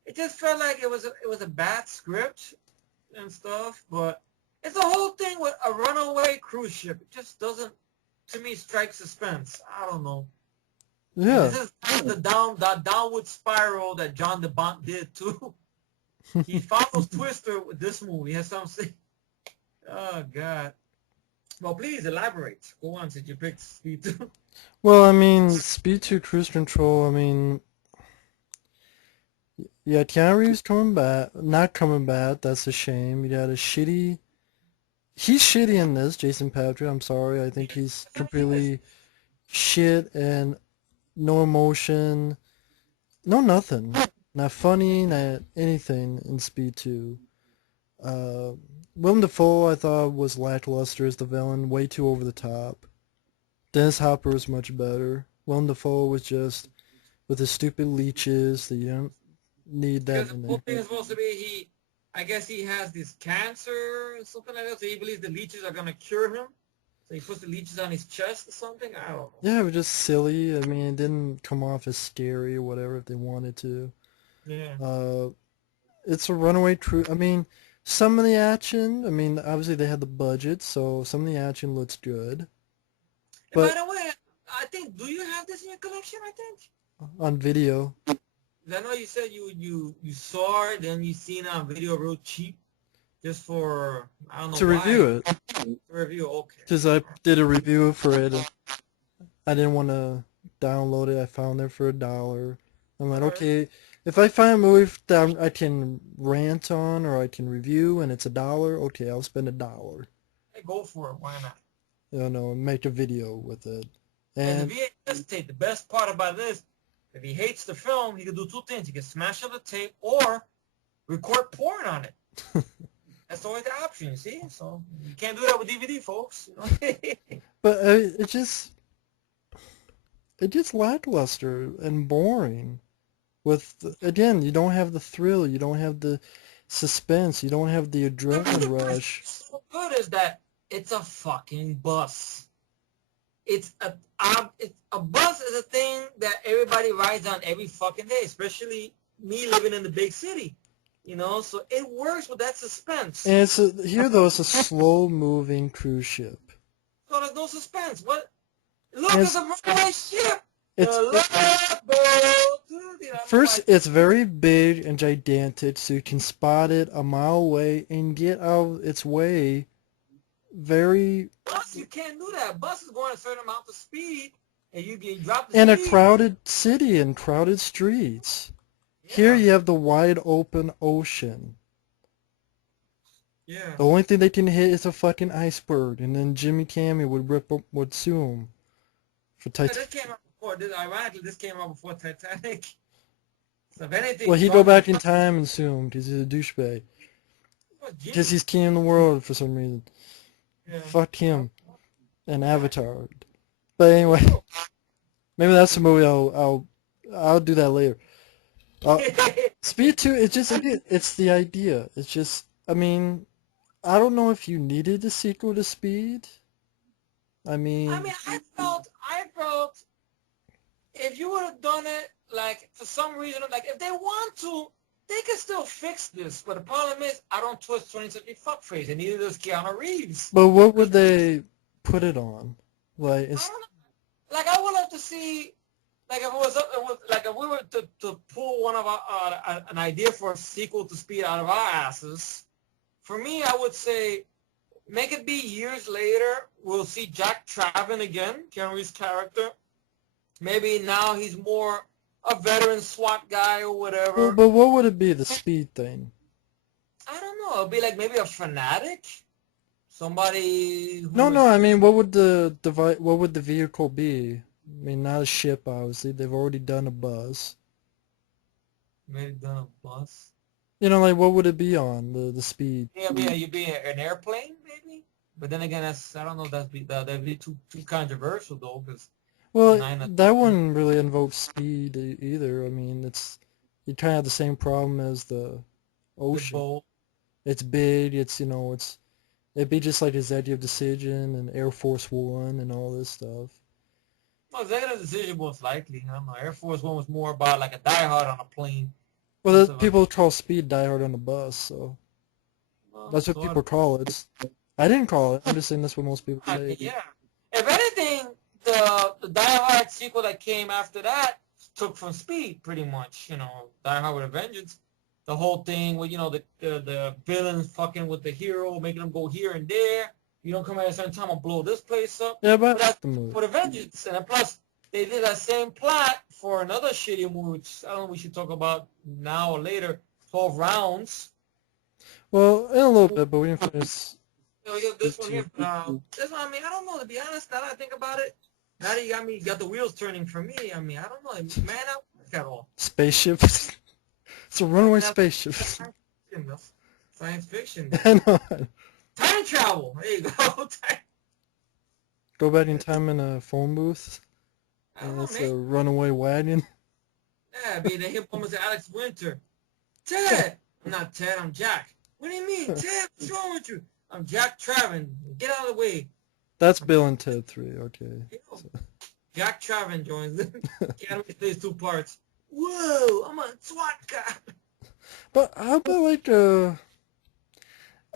it just felt like it was a bad script and stuff. But it's the whole thing with a runaway cruise ship. It just doesn't, to me, strike suspense. I don't know. And Yeah. this is the downward spiral that John DeBont did too. He follows Twister with this movie. He has something. Oh God. Well, please elaborate. Go on, since you picked Speed 2. Well, I mean, Speed 2 Cruise Control, I mean, yeah, Keanu Reeves coming back, not coming back, that's a shame. You got a shitty, he's shitty in this, Jason Patrick, I'm sorry, I think he's completely shit and no emotion, no nothing. Not funny, not anything in Speed 2. Uh, Willem Dafoe I thought was lackluster as the villain, way too over the top. Dennis Hopper was much better. Willem Dafoe was just with his stupid leeches that you don't need that Because the in whole there. thing is supposed to be I guess he has this cancer or something like that, so he believes the leeches are gonna cure him. So he puts the leeches on his chest or something. I don't know. Yeah, it was just silly. I mean, it didn't come off as scary or whatever if they wanted to. Yeah. Uh, it's a runaway true. I mean, some of the action. I mean, obviously they had the budget, so some of the action looks good. And by But the way, I think, do you have this in your collection? I think. on video, 'Cause I know you said you saw it, then you seen it on video real cheap, just for I don't know to why. review it, Review, okay. because I did a review for it. And I didn't want to download it. I found it for $1. I'm like, All right. okay, if I find a movie that I can rant on or I can review and it's $1, okay, I'll spend $1. Hey, go for it. Why not? You know, make a video with it. And the And VHS tape, the best part about this, if he hates the film, he can do two things. He can smash up the tape or record porn on it. That's always the option, you see? So you can't do that with DVD, folks. You know? but it gets lackluster and boring. With again, you don't have the thrill, you don't have the suspense, you don't have the adrenaline rush. What's so good is that it's a fucking bus. It's a bus is a thing that everybody rides on every fucking day, especially me living in the big city. You know, so it works with that suspense. And here though, it's a slow-moving cruise ship. So there's no suspense. What? Look, And it's a runaway ship. The it's love boat. You know, First, it's very big and gigantic, so you can spot it a mile away and get out of its way very Bus, you can't do that. Bus is going a certain amount of speed, and you drop the in a speed. crowded city and crowded streets. Here Yeah, you have the wide open ocean. yeah. The only thing they can hit is a fucking iceberg, and then Jimmy Cameron would sue him for Yeah, this came out before. Ironically, this came out before Titanic. So if anything, Well, he'd go John back in time and sue him because he's a douchebag. was a Because he's genius. king of the world for some reason. Yeah. Fuck Well, him and yeah. Avatar. But There you anyway, go. maybe that's the movie I'll do that later. Speed 2, it's just it's the idea. It's just I mean, I don't know if you needed a sequel to Speed. I I mean, mean, I felt if you would have done it, like, for some reason, like, if they want to, they can still fix this. But the problem is, I don't trust 20th Century fuckface, and neither does Keanu Reeves. but what would Because, they put it on? Like I it's don't know. Like, I would love to see, like, if like, if we were to pull one of our, an idea for a sequel to Speed out of our asses, for me, I would say, make it be years later. We'll see Jack Traven again, Keanu Reeves' character. Maybe now he's more a veteran SWAT guy or well, whatever. but what would it be the Speed thing? I don't know. It'll be like maybe a fanatic, somebody No, who no. I is mean, what would the vehicle be? I mean, not a ship, obviously. They've already done a bus. maybe done a bus. You know, like what would it be on the Speed? Yeah, you'd be an airplane maybe. But then again, that's I don't know. That'd be too controversial though, because Well, nine of that wouldn't really invoke speed either. I mean, it's you kind of have the same problem as the the ocean. boat. It's big. It'd be just like Executive Decision and Air Force One and all this stuff. Well, executive decision most likely. I don't know. Air Force One was more about like a diehard on a plane, Well, less of a people call speed Die Hard on the bus, so well, that's what sort of. people call it. I didn't call it. I'm just saying that's what most people I say. mean, yeah. If anything, the Die Hard sequel that came after that took from Speed pretty much. You know, Die Hard with a Vengeance. The whole thing with the villains fucking with the hero, making them go here and there. You don't come at a certain time, I'll blow this place up. Yeah, But but that's the movie. for the Vengeance, and then plus they did that same plot for another shitty movie, which I don't know we should talk about now or later. 12 Rounds. Well, in a little bit, but we didn't finish You know, we got this this one too. here. This one, I mean, I don't know, to be honest. Now that I think about it, now that you got the wheels turning for me. I mean, I don't know, man, I don't work at all. Spaceship. It's a runaway That's spaceship. science fiction. That's science fiction. I know. Time travel. There you go. Go back in time in a phone booth, I don't and know, it's man. a runaway wagon. Yeah, be the hip almost Alex Winter. Ted. I'm not Ted. I'm Jack. What do you mean, Ted? What's wrong with you? I'm Jack Traven. Get out of the way. That's Bill and Ted 3. Okay. You know, Jack Traven joins. Can't plays two parts. Whoa, I'm a SWAT guy. But how about like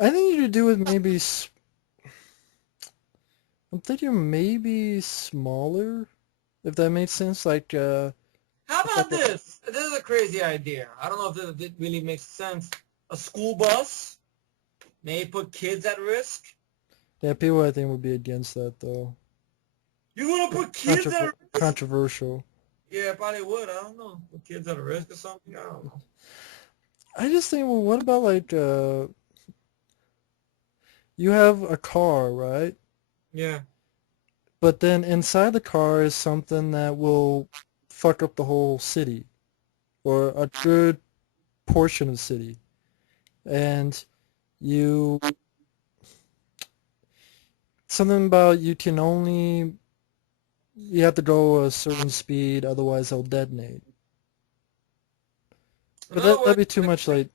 I think you could do with maybe I'm thinking maybe smaller, if that makes sense. Like How about this? This is a crazy idea. I don't know if it really makes sense. A school bus may put kids at risk. yeah, people I think would be against that though. You're gonna put kids at risk? Controversial. Yeah, probably would. I don't know. Put kids at risk or something. I don't know. I just think, well, what about like you have a car, right? Yeah. But then inside the car is something that will fuck up the whole city or a good portion of the city. And you something about you have to go a certain speed, otherwise they'll detonate. In But other that'd words, be too much like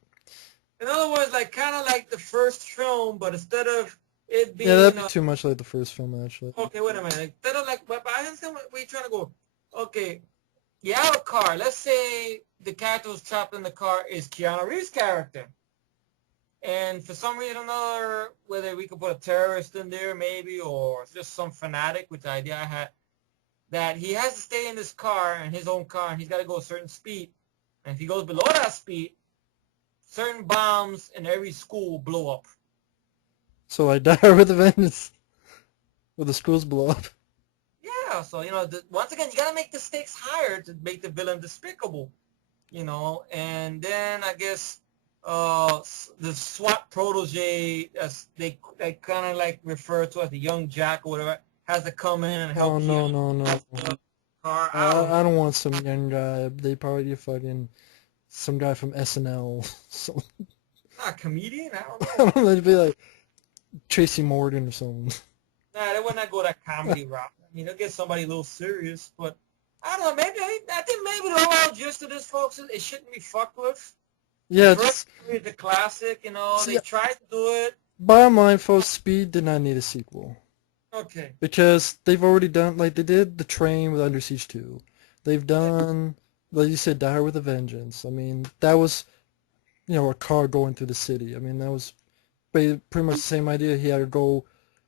like kind of like the first film, but instead of it yeah, that'd being be too much like the first film actually. okay, wait a minute. Instead of like, but I understand where you're trying to go. Okay, you have a car. Let's say the character who's trapped in the car is Keanu Reeves' character. And for some reason or another, whether we could put a terrorist in there maybe, or just some fanatic, which idea I had, that he has to stay in this car, in his own car, and he's got to go a certain speed. And if he goes below that speed, certain bombs in every school will blow up. So I die with a vengeance. Will the schools blow up? Yeah, so, once again, you gotta make the stakes higher to make the villain despicable, and then I guess the SWAT protege, as they kind of like refer to as the young Jack or whatever, has to come in and Oh help no Keanu no no! with the car. I don't know. I don't want some young guy. They probably fucking some guy from SNL. So Not a comedian. I don't I know. don't know. It'd be like Tracy Morgan or something. Nah, they would not go that comedy route. I mean, they'll get somebody a little serious, but I don't know. Maybe I think maybe the whole gist of this, folks, is it shouldn't be fucked with. The Yeah, first just movie is the classic. see. They tried to do it. Bottom line, folks, Speed did not need a sequel Okay. because they've already done like they did the Train with Under Siege 2. They've done, like you said, Die Hard with a Vengeance. I mean, that was a car going through the city. I mean, that was pretty much the same idea. He had to go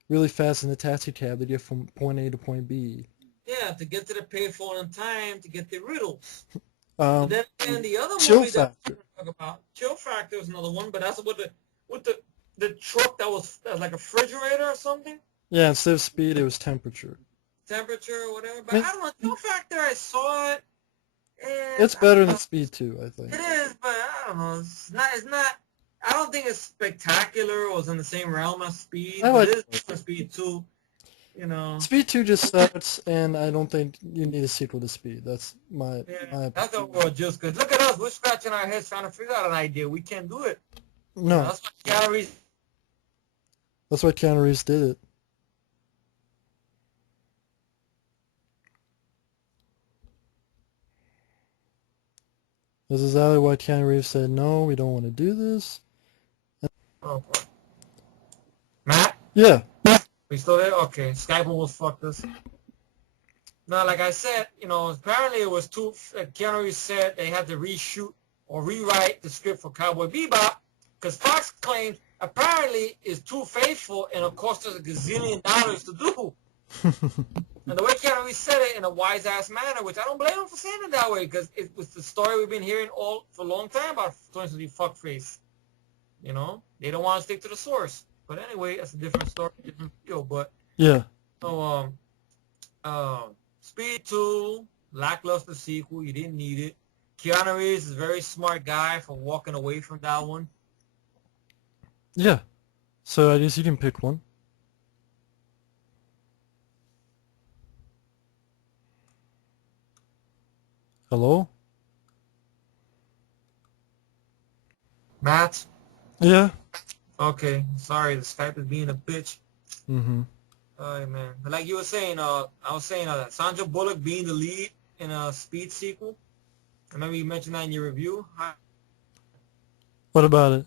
really fast in the taxi cab to get from point A to point B. Yeah, to get to the payphone in time to get the riddles. But Um, then again, the other Chill movie that Factor. we're going to talk about, Chill Factor is another one, but that's with the truck that was like a refrigerator or something, Yeah, instead of speed, it was temperature. temperature or whatever. I But mean, I don't know, Chill Factor, I saw it, and it's better than Speed 2, I it think. is, but I don't know. It's not. I don't think it's spectacular or it's in the same realm as I Speed, but like it is for Speed 2, you know. Speed 2 just starts, and I don't think you need a sequel to Speed. That's Yeah, my that's opinion. what we're just because look at us, we're scratching our heads trying to figure out an idea. We can't do it. No, That's what Gary. that's why Keanu Reeves did it. This is exactly why Keanu Reeves said, no, we don't want to do this. Oh, Matt, Yeah, we still there? Okay, Skype almost fucked us. Now, like I said, apparently it was Keanu Reeves said they had to reshoot or rewrite the script for Cowboy Bebop because Fox claims apparently is too faithful and it cost us $1 gazillion to do. And the way Keanu Reeves said it in a wise ass manner, which I don't blame him for saying it that way, because it was the story we've been hearing all for a long time about 20th fuckface. They don't want to stick to the source. But anyway, that's a different story, different field. But yeah. so Speed 2, lackluster sequel. You didn't need it. Keanu Reeves is a very smart guy for walking away from that one. Yeah. So I guess you can pick one. Hello? Matt? Yeah. Okay, sorry, the Skype is being a bitch. Mm-hmm. All right, man. But like you were saying, I was saying Sandra Bullock being the lead in a Speed sequel. I remember you mentioned that in your review. What about it?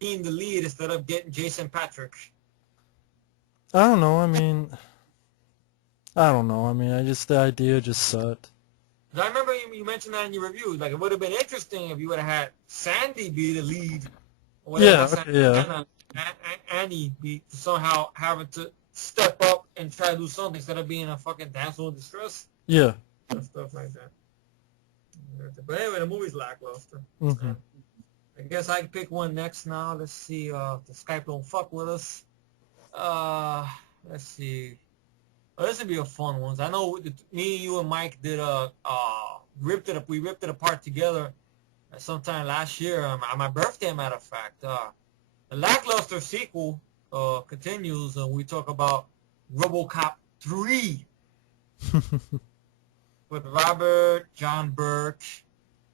Being the lead instead of getting Jason Patrick. I don't know. I just, the idea just sucked. I remember you mentioned that in your review. Like, it would have been interesting if you would have had Sandy be the lead. Or whatever, Yeah, not Sandy, okay, yeah. Annie be somehow having to step up and try to do something instead of being a fucking damsel in distress. Yeah. And stuff like that. But anyway, the movie's lackluster. Mm-hmm. I guess I can pick one next now. Let's see. The Skype don't fuck with us. Let's see. Oh, this would be a fun one. I know me, you, and Mike did we ripped it apart together sometime last year on my birthday, matter of fact. The lackluster sequel continues, and we talk about Robocop 3 with Robert John Burke,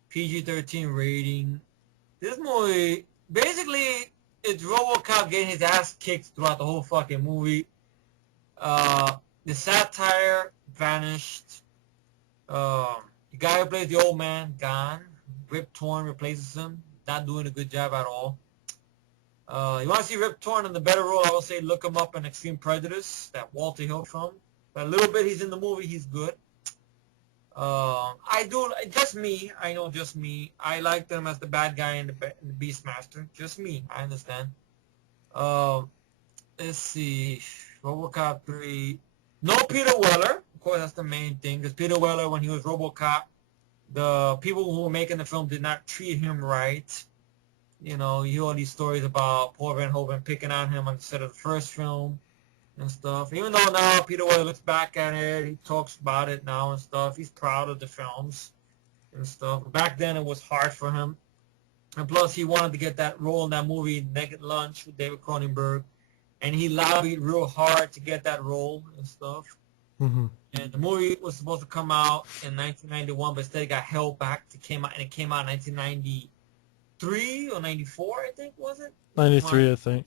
PG-13 rating. This movie, basically, it's Robocop getting his ass kicked throughout the whole fucking movie. The satire vanished. The guy who plays the old man, gone. Rip Torn replaces him. Not doing a good job at all. You want to see Rip Torn in the better role, I would say look him up in Extreme Prejudice, that Walter Hill film. But a little bit he's in the movie, he's good. I do, just me, I know just me. I like them as the bad guy in the Beastmaster. Just me, I understand. Let's see. Robocop 3. No Peter Weller. Of course, that's the main thing. Because Peter Weller, when he was Robocop, The people who were making the film did not treat him right. You know, you hear all these stories about Paul Verhoeven picking on him on the set of the first film and stuff. Even though now Peter Weller looks back at it, he talks about it now and stuff. He's proud of the films and stuff. Back then it was hard for him. And plus he wanted to get that role in that movie, Naked Lunch, with David Cronenberg. And he lobbied real hard to get that role and stuff. Mm-hmm. And the movie was supposed to come out in 1991, but instead it got held back. It came out in 1993 or 94, I think, was it? 93, I think.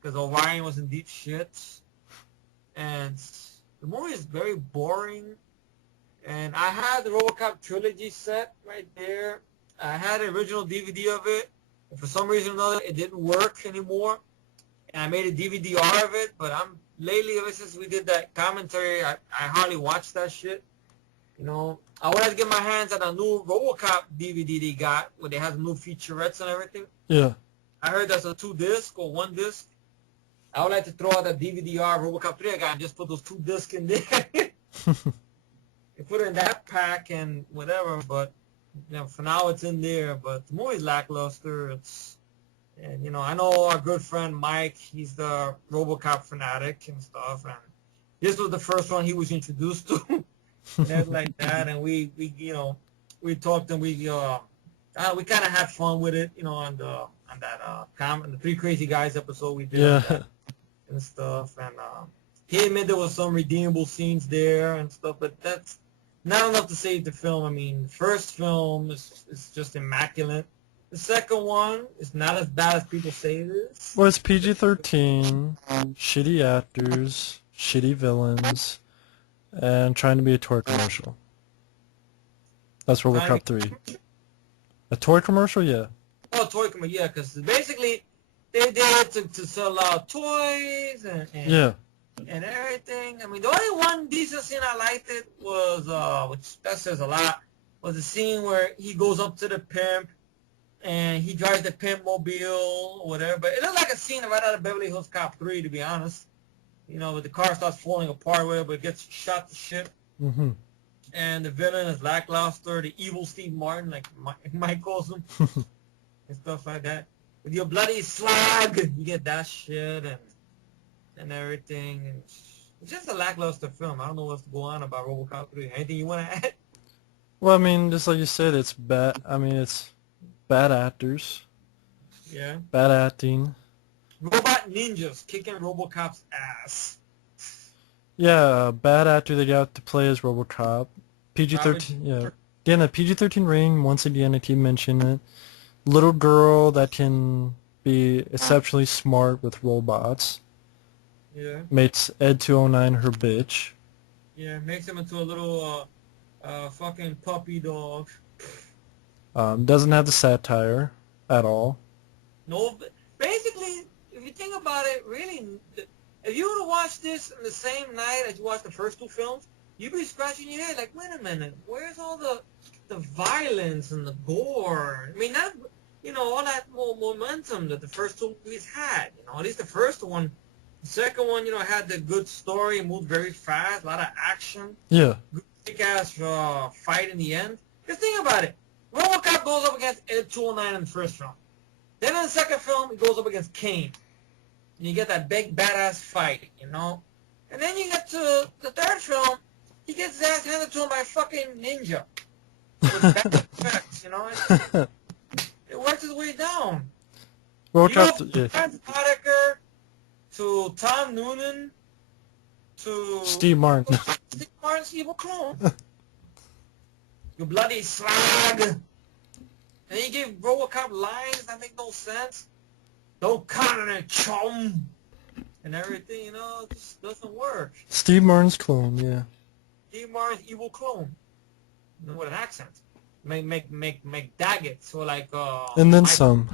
Because Orion was in deep shit. And the movie is very boring. And I had the Robocop trilogy set right there. I had an original DVD of it. And for some reason or another, it didn't work anymore. And I made a DVD-R of it. But lately, ever since we did that commentary, I hardly watched that shit. You know, I wanted to get my hands on a new Robocop DVD they got, where they have new featurettes and everything. Yeah. I heard that's a 2-disc or 1-disc. I would like to throw out that DVD-R Robocop 3 I got and just put those 2 discs in there. They put it in that pack and whatever, but you know, for now it's in there. But the movie's lackluster. And you know, I know our good friend Mike. He's the RoboCop fanatic and stuff. And this was the first one he was introduced to, and everything like that. And we you know, we talked and we kind of had fun with it, you know, on the Three Crazy Guys episode we did. Yeah. And stuff. And he admitted there was some redeemable scenes there and stuff, but that's not enough to save the film. I mean, the first film is just immaculate. The second one is not as bad as people say it is. Well, it's PG-13, shitty actors, shitty villains, and trying to be a toy commercial. That's Robocop 3. A toy commercial? Yeah. Oh, toy commercial, yeah, because basically they did it to sell out toys and Yeah. and everything. I mean, the only one decent scene I liked it was, which that says a lot, was the scene where he goes up to the pimp and he drives the pimp mobile or whatever. But it looked like a scene right out of Beverly Hills Cop 3, to be honest. You know, but the car starts falling apart or whatever, but it gets shot to shit. Mm-hmm. And the villain is lackluster, the evil Steve Martin, like Mike calls him, and stuff like that. With your bloody slug, you get that shit and everything. And it's just a lackluster film. I don't know what's to go on about RoboCop 3. Anything you want to add? Well, I mean, just like you said, it's bad. I mean, it's bad actors. Yeah. Bad acting. Robot ninjas kicking RoboCop's ass. Yeah, bad actor they got to play as RoboCop. PG-13, yeah. Again, a PG-13 rating, once again, I keep mentioning it. Little girl that can be exceptionally smart with robots. Yeah. Makes Ed 209 her bitch. Yeah, makes him into a little fucking puppy dog. Doesn't have the satire at all. No, basically, if you think about it, really, if you were to watch this in the same night as you watched the first 2 films, you'd be scratching your head like, wait a minute, where's all the violence and the gore? I mean, that, you know, all that momentum that the first 2 movies had. You know, at least the first one. The second one, you know, had the good story, moved very fast, a lot of action. Yeah. Good kick-ass fight in the end. Just think about it. RoboCop goes up against Ed 209 in the first film. Then in the second film, he goes up against Kane. And you get that big badass fight, you know? And then you get to the third film, he gets his ass handed to him by a fucking ninja. With bad effects, you know? It works its way down. RoboCop, You Frank Potiker to Tom Noonan to Steve Martin. Steve Martin's evil clone. You bloody slag. And then you give RoboCop lines that make no sense. Don't count on it, chum. And everything, you know, it just doesn't work. Steve Martin's clone, yeah. Steve Martin's evil clone. You know, with an accent. Make Daggett. So like And then some.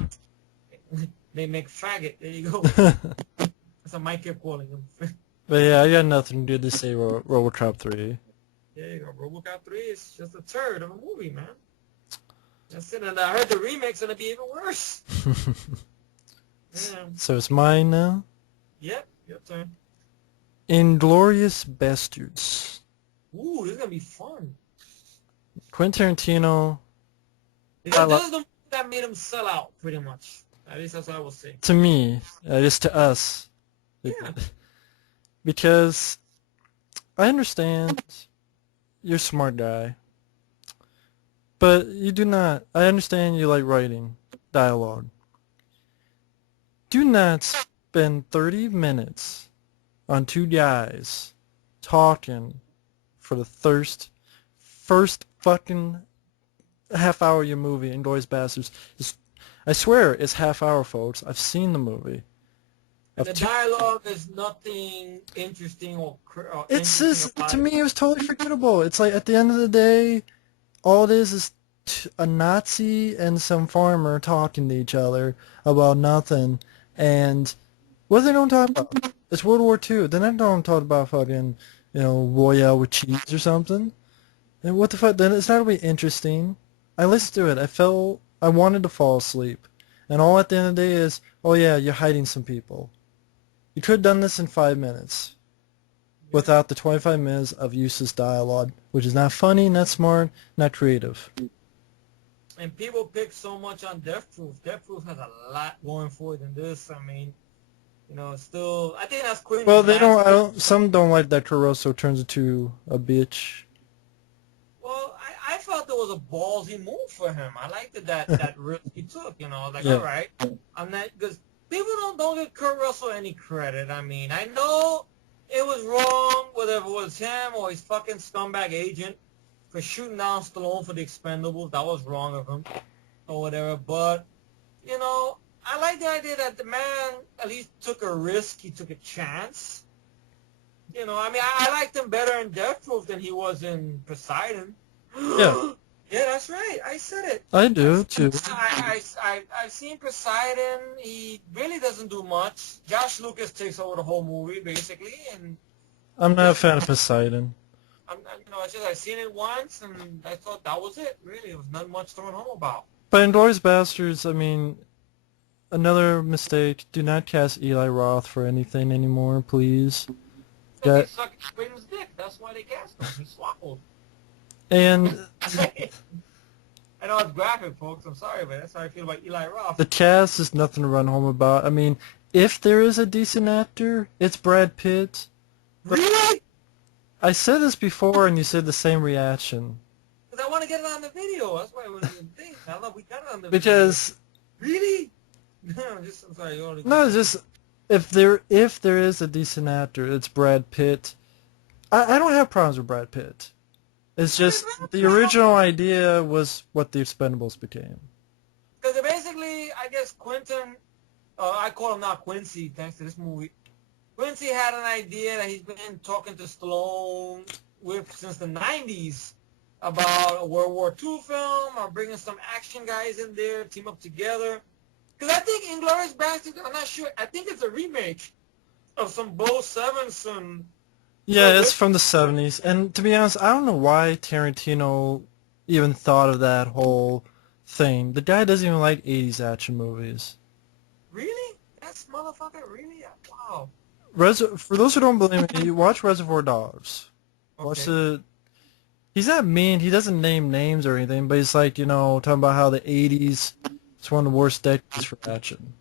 They make faggot. There you go. That's what Mike kept calling him. But yeah, I got nothing good to say about RoboCop 3. There you go. RoboCop 3 is just a turd of a movie, man. That's it. And I heard the remake's gonna be even worse. Yeah. So it's mine now. Yep, your turn. Inglorious Bastards. Ooh, this is gonna be fun. Quentin Tarantino, This I is lo- the movie that made him sell out, pretty much. At least that's what I will say. to me, just to us, Yeah. because I understand you're a smart guy, but you do not. I understand you like writing dialogue. Do not spend 30 minutes on two guys talking for the first fucking half hour of your movie. Inglourious Bastards. I swear it's half hour, folks. I've seen the movie. And Of the two, dialogue is nothing interesting or it's interesting just about to it. me it was totally forgettable. It's like at the end of the day, all it is a Nazi and some farmer talking to each other about nothing. And what are they going to talk about? It's World War II. They're not going to talk about fucking, Royale with cheese or something. And what the fuck? Then it's not really interesting. I listened to it. I wanted to fall asleep. And all at the end of the day is, oh yeah, you're hiding some people. You could have done this in 5 minutes Yeah. without the 25 minutes of useless dialogue, which is not funny, not smart, not creative. And people pick so much on Death Proof. Death Proof has a lot going for it than this. I mean, still, I think that's Well, Quentin's they don't. last. I don't. Some don't like that Caruso turns into a bitch. Well, I felt it was a ballsy move for him. I liked that risk he took. Like, all Yeah. right, I'm not because people don't give Kurt Russell any credit. I mean, I know it was wrong, whether it was him or his fucking scumbag agent for shooting down Stallone for the Expendables. That was wrong of him or whatever. But I like the idea that the man at least took a risk. He took a chance. I mean, I liked him better in Death Proof than he was in Poseidon. Yeah, Yeah, that's right. I said it. I do too. I've seen Poseidon. He really doesn't do much. Josh Lucas takes over the whole movie basically, and I'm not a just fan of Poseidon. it's just I've seen it once, and I thought that was it. Really, it was not much to write home about. But Inglourious Bastards, I mean, another mistake. Do not cast Eli Roth for anything anymore, please. Because he Got sucked Quentin's dick. That's why they cast him. He swallowed. and I know it's graphic, folks. I'm sorry, but that's how I feel about Eli Roth. the cast is nothing to run home about. I mean, if there is a decent actor, it's Brad Pitt. But Really? I said this before, and you said the same reaction. Because I want to get it on the video. That's why it was the thing. I love we got it on the video. Because Really? No, I'm sorry. You only no, it's just if there is a decent actor, it's Brad Pitt. I don't have problems with Brad Pitt. It's just the original idea was what the Expendables became. Because basically, I guess Quentin, I call him now Quincy, thanks to this movie. Quincy had an idea that he's been talking to Stallone with since the 90s about a World War II film or bringing some action guys in there, team up together. Because I think Inglourious Basterds, I'm not sure, I think it's a remake of some Bo Sevenson. Yeah, it's from the 70s, and to be honest, I don't know why Tarantino even thought of that whole thing. The guy doesn't even like 80s action movies. Really? That's motherfucker, really? Wow. For those who don't believe me, you watch Reservoir Dogs. Watch Okay. the. He's not mean. He doesn't name names or anything, but he's like, talking about how the 80s is one of the worst decades for action.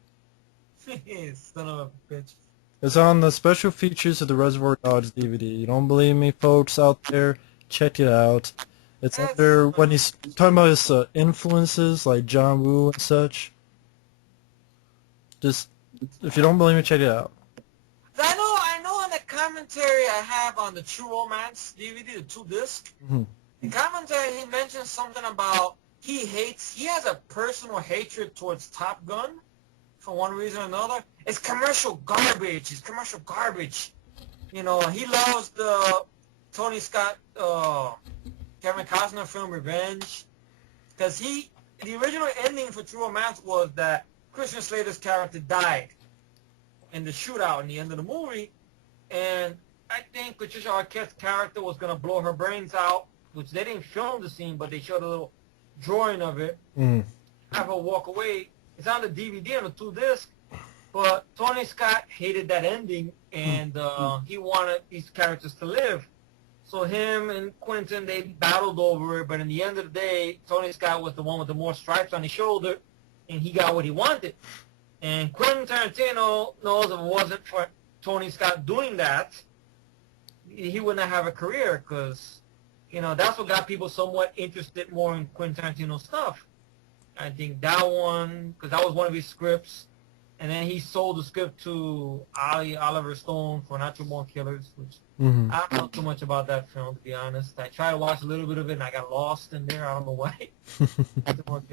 Son of a bitch. It's on the special features of the Reservoir Dogs DVD. You don't believe me, folks out there? Check it out. It's under when he's talking about his influences like John Woo and such. Just if you don't believe me, check it out. I know in the commentary I have on the True Romance DVD, the 2 disc, Mhm. in commentary he mentions something about he has a personal hatred towards Top Gun for one reason or another. It's commercial garbage. It's commercial garbage. He loves the Tony Scott, Kevin Costner film Revenge, because the original ending for True Romance was that Christian Slater's character died in the shootout in the end of the movie, and I think Patricia Arquette's character was gonna blow her brains out, which they didn't film the scene, but they showed a little drawing of it. Mm. Have her walk away. It's on the DVD on the 2 disc, but Tony Scott hated that ending, and he wanted these characters to live. So him and Quentin, they battled over it, but in the end of the day, Tony Scott was the one with the more stripes on his shoulder, and he got what he wanted. And Quentin Tarantino knows if it wasn't for Tony Scott doing that, he wouldn't have a career, because, you know, that's what got people somewhat interested more in Quentin Tarantino stuff. I think that one, because that was one of his scripts, and then he sold the script to Oliver Stone for Natural Born Killers, which Mm-hmm. I don't know too much about that film, to be honest. I tried to watch a little bit of it, and I got lost in there. I don't know why. Natural Born